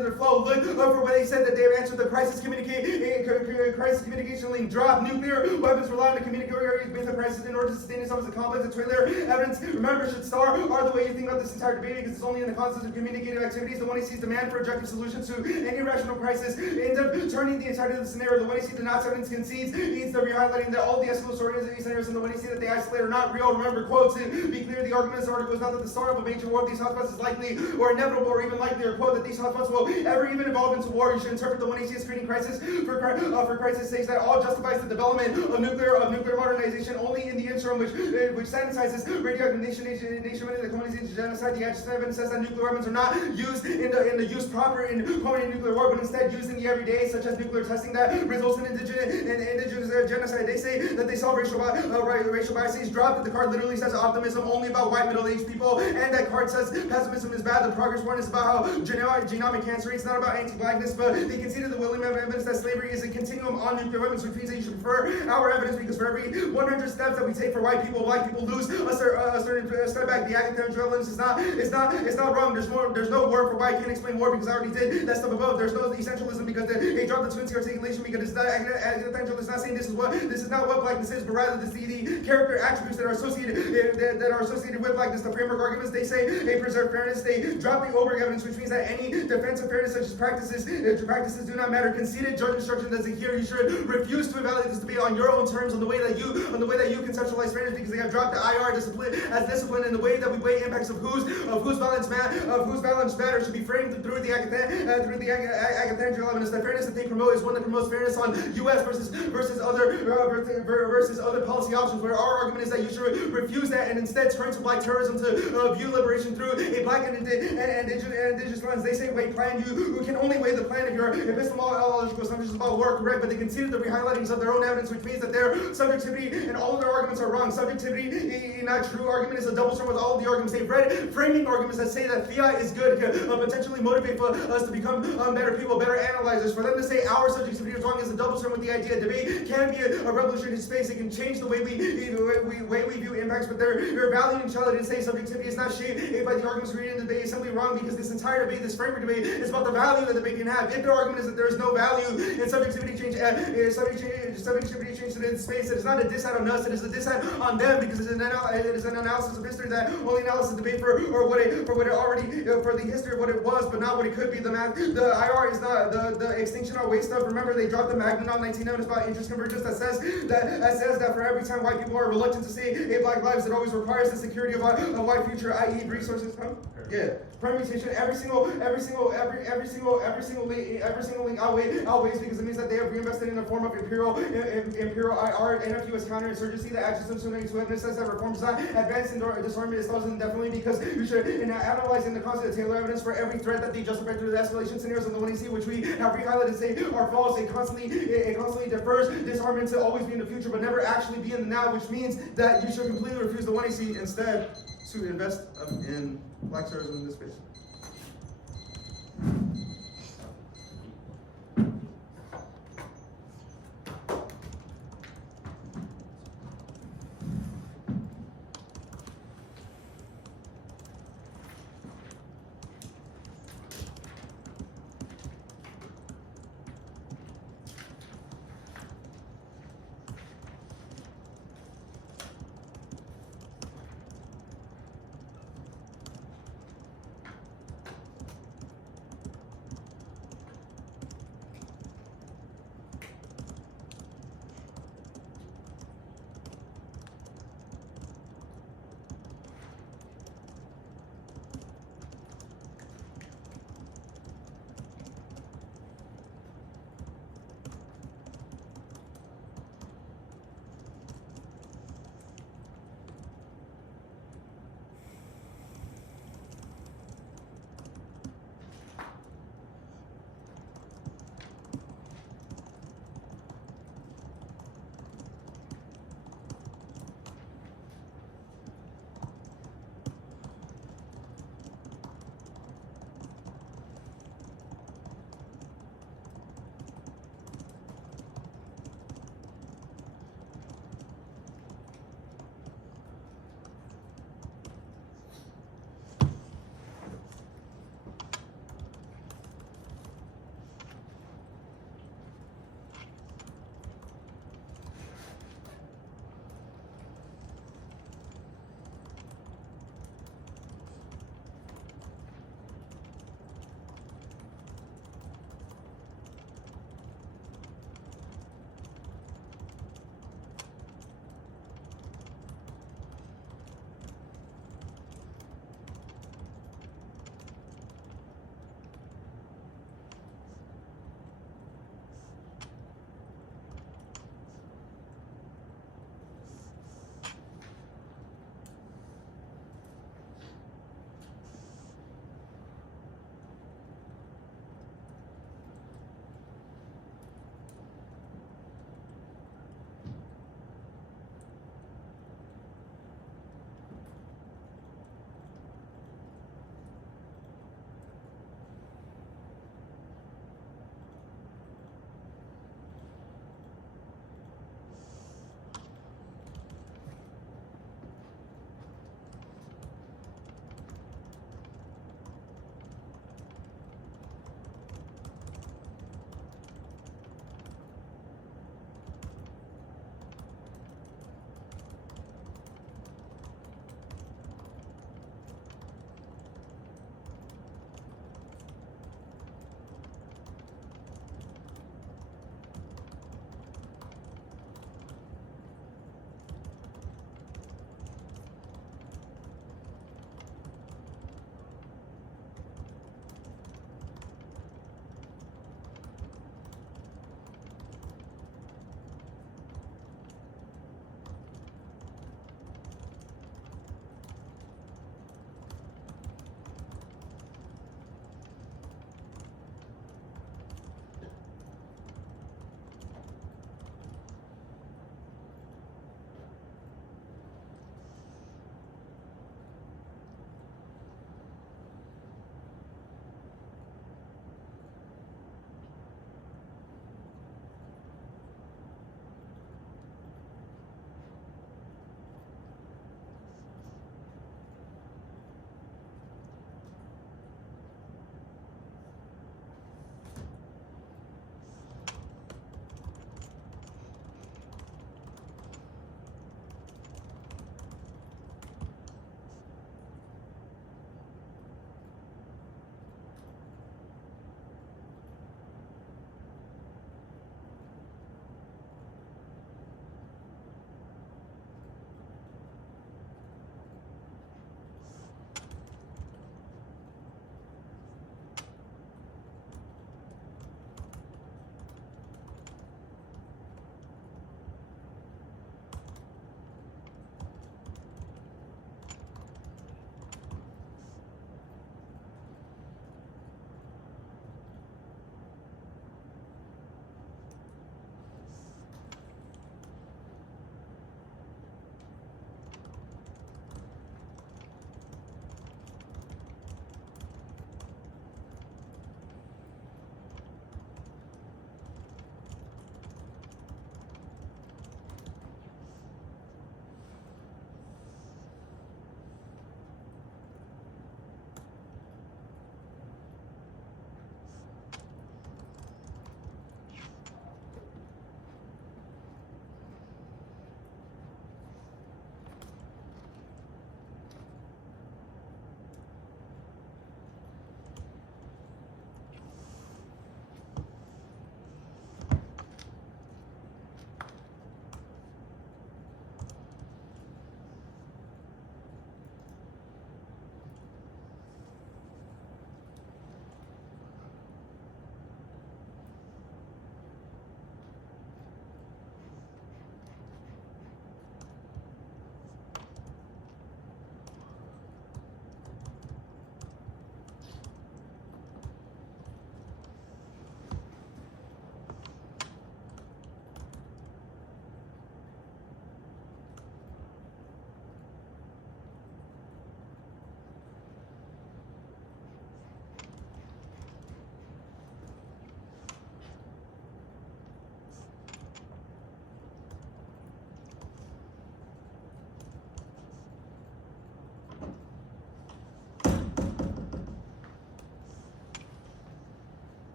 their flow. Look for where they said that they have answered the crisis communication link. Drop nuclear weapons rely on the communication based on crisis in order to sustain itself as a complex and Taylor evidence. Remember, should star are the way you think about this entire debate because it's only in the context of communicative activities. The 1AC's demand for objective solutions to any rational crisis ends up turning the entirety of the scenario. The 1AC denots evidence concedes needs to be highlighting that all the escalatory scenarios in the 1AC that they isolate are not real. Remember, quote, to be clear, the argument of this article is not that the start of a major war of these hotspots is likely or inevitable or even likely, or quote, that these hotspots will ever even evolve into war. You should interpret the 1AC as creating crisis for crisis sakes. That all justifies the development of nuclear modernization only in the interim, which sanitizes radioactive nation the community genocide. The adjective evidence says that nuclear weapons are not used in the use proper in permanent nuclear war, but instead used in the everyday, such as nuclear testing that results in indigenous genocide. They say that they saw racial biases dropped, that the card literally says optimism only about white middle-aged people, and that card says pessimism is bad. The progress one is about how genomic cancer rates, not about anti-blackness, but they consider the William evidence that slavery is a continuum on nuclear weapons, which means that you should prefer our evidence because for every 100 steps that we take for white people lose a certain step back. The Agathangel evidence is not wrong. There's no word for why I can't explain war because I already did that stuff above. There's no essentialism because they dropped the twin articulation because it's not Agathangel is not saying this is not what blackness is, but rather this the character attributes that are associated with blackness. The framework arguments they say they preserve fairness. They drop the Oberg evidence, which means that any defense of fairness such as practices do not matter. Conceded judge instruction that Zahir, you should refuse to evaluate this debate on your own terms, on the way that you conceptualize fairness, because they have dropped the IR discipline in the way that we weigh impacts of whose balance matter should be framed through the Agathangel evidence. The fairness that they promote is one that promotes fairness on U.S. versus other policy options, where our argument is that you should refuse that and instead turn to black terrorism to view liberation through a black and indigenous lens. They say weigh plan. You can only weigh the plan if your epistemological assumptions about war are correct, but they conceded the rehighlightings of their own evidence, which means that their subjectivity and all of their arguments are wrong. Subjectivity, not true. Argument is a double storm with all of the arguments. They've read framing arguments that say that fiat is good, can potentially motivate us to become better people, better analyzers. For them to say our subjectivity is wrong is a double term with the idea debate can be a revolution in space. It can change the way we view impacts, but their value in neutrality to say subjectivity is not shaped by the arguments we read in the debate is simply wrong, because this entire debate, this framework debate, is about the value that the debate can have. If their argument is that there is no value in subjectivity change in space, it is not a diss on us, it is a diss on them, because it is an analysis of history that only analysis the debate for the history of what it was, but not what it could be. The IR is not the extinction or waste stuff. Remember, they dropped the Magnet on 1990s about interest convergence that says that for every time white people are reluctant to say a black lives, it always requires the security of a white future, i.e. resources. Yeah, permutation. Every single link outweighs, because it means that they have reinvested in a form of imperial IR. NFU is counterinsurgency. The action system makes evidence says that reform does not advance in disarmament is indefinitely, because you should analyze in the concept of Taylor evidence for every threat that they justify through the escalation scenarios on the 1AC, which we have re-highlighted, say are false. It constantly defers disarmament to always be in the future, but never actually be in the now, which means that you should completely refuse the 1AC instead to invest in black stars in this space.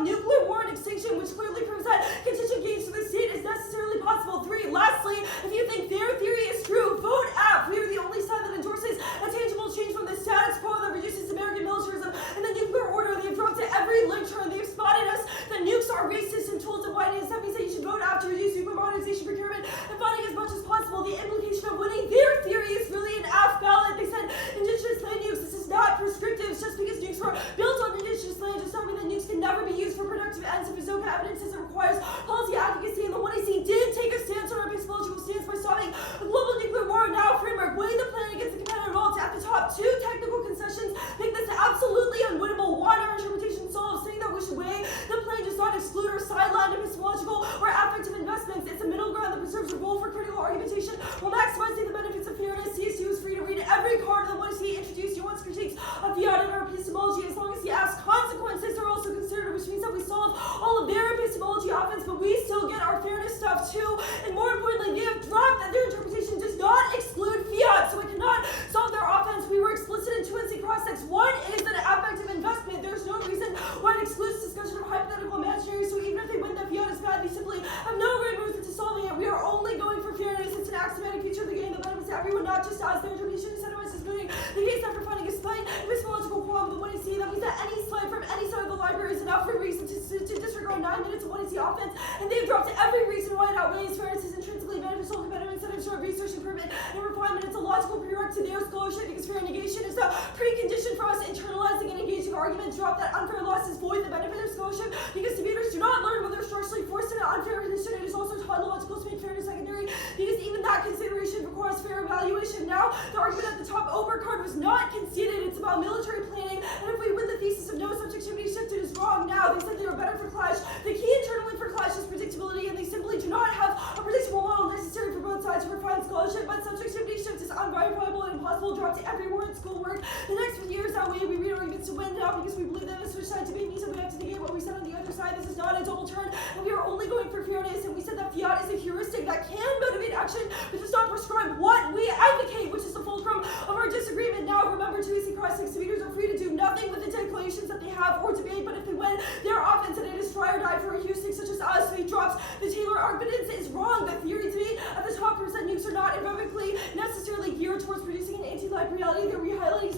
stop nuclear war and extinction, which clearly proves that contingent gains to the state is necessarily possible. 3. Lastly, if you think their theory is true, vote F. We are the only side that endorses a tangible change from the status quo that reduces American militarism and the nuclear order. They've dropped to every link turn. They've spotted us that nukes are racist and tools of whiteness. That means that you should vote F to reduce nuclear modernization, procurement, and funding as much as possible. The implication of winning their theory is really an F ballot. They said indigenous land nukes. This is not prescriptive. Just because nukes were built on indigenous land does not mean that nukes can never be used for productive ends. If Azoka evidence says it requires policy advocacy, and the 1AC did take a stance on our epistemological stance by stopping a global nuclear war now framework, weighing the plan against the competitive vault at the top. 2 technical concessions make this absolutely unwinnable. 1, our interpretation solves, saying that we should weigh the plan does not exclude or sideline epistemological or affective investments. It's a middle ground that preserves a role for critical argumentation while maximizing the benefits of fairness. CSU is free to read every card that 1AC introduced nuanced critiques of fiat and our epistemology as long as he asks consequences are also considered, which means that we solve all of their epistemology offense, but we still get our fairness stuff too. And more importantly, they have dropped that their interpretation does not exclude fiat, so it cannot solve their offense. We were explicit in 2NC cross-sects. 1 is an affective investment. There's no reason why it excludes discussion of hypothetical imaginary, so even if they win that fiat is bad, they simply have no great movement to solving it. We are only going for fairness. It's an axiomatic feature of the game that benefits everyone, not just us. Their interpretation incentivizes moving the case after finding a plain epistemological qualm. But 1AC, that means that any slide from any side of the library is enough for a reason to disregard 9 minutes of 1AC offense, and they've dropped every reason why it outweighs fairness is intrinsically beneficial, competitive incentives for research improvement and refinement. It's a logical prereq to their scholarship because fair negation is a precondition for us internalizing and engaging arguments. Drop that unfair loss is void the benefit of scholarship because debaters do not learn when they're structurally forced into unfair condition. It is also tautological to make fairness secondary because even that consideration requires fair evaluation. Now, the argument at the top over card was not conceded. It's about military planning, and if we win the thesis of no subjectivity shifted is wrong now. They said they were better for clash. The key internally for clash is predictability, and they simply do not have a predictable model necessary for both sides to refine scholarship, but subjectivity shift is unverifiable and impossible. Drop to every word schoolwork. The next 50 years that way, we read arguments to win now because we believe that a switch side debate means that we have to negate what we said on the other side. This is not a double turn, and we are only going for fairness, and we said that fiat is a heuristic that can motivate action, but does not prescribe what we advocate, which is the fulcrum of our disagreement. Now, remember, 2AC cross-sects debaters are free to do nothing with the declarations that they have or debate, but if they win their offense and it is try or die for a heuristic such as us, they drops the Taylor argument is wrong. The theory debate at the top proves that nukes are not irrevocably necessarily geared towards producing an anti-life reality. They're re-highlighting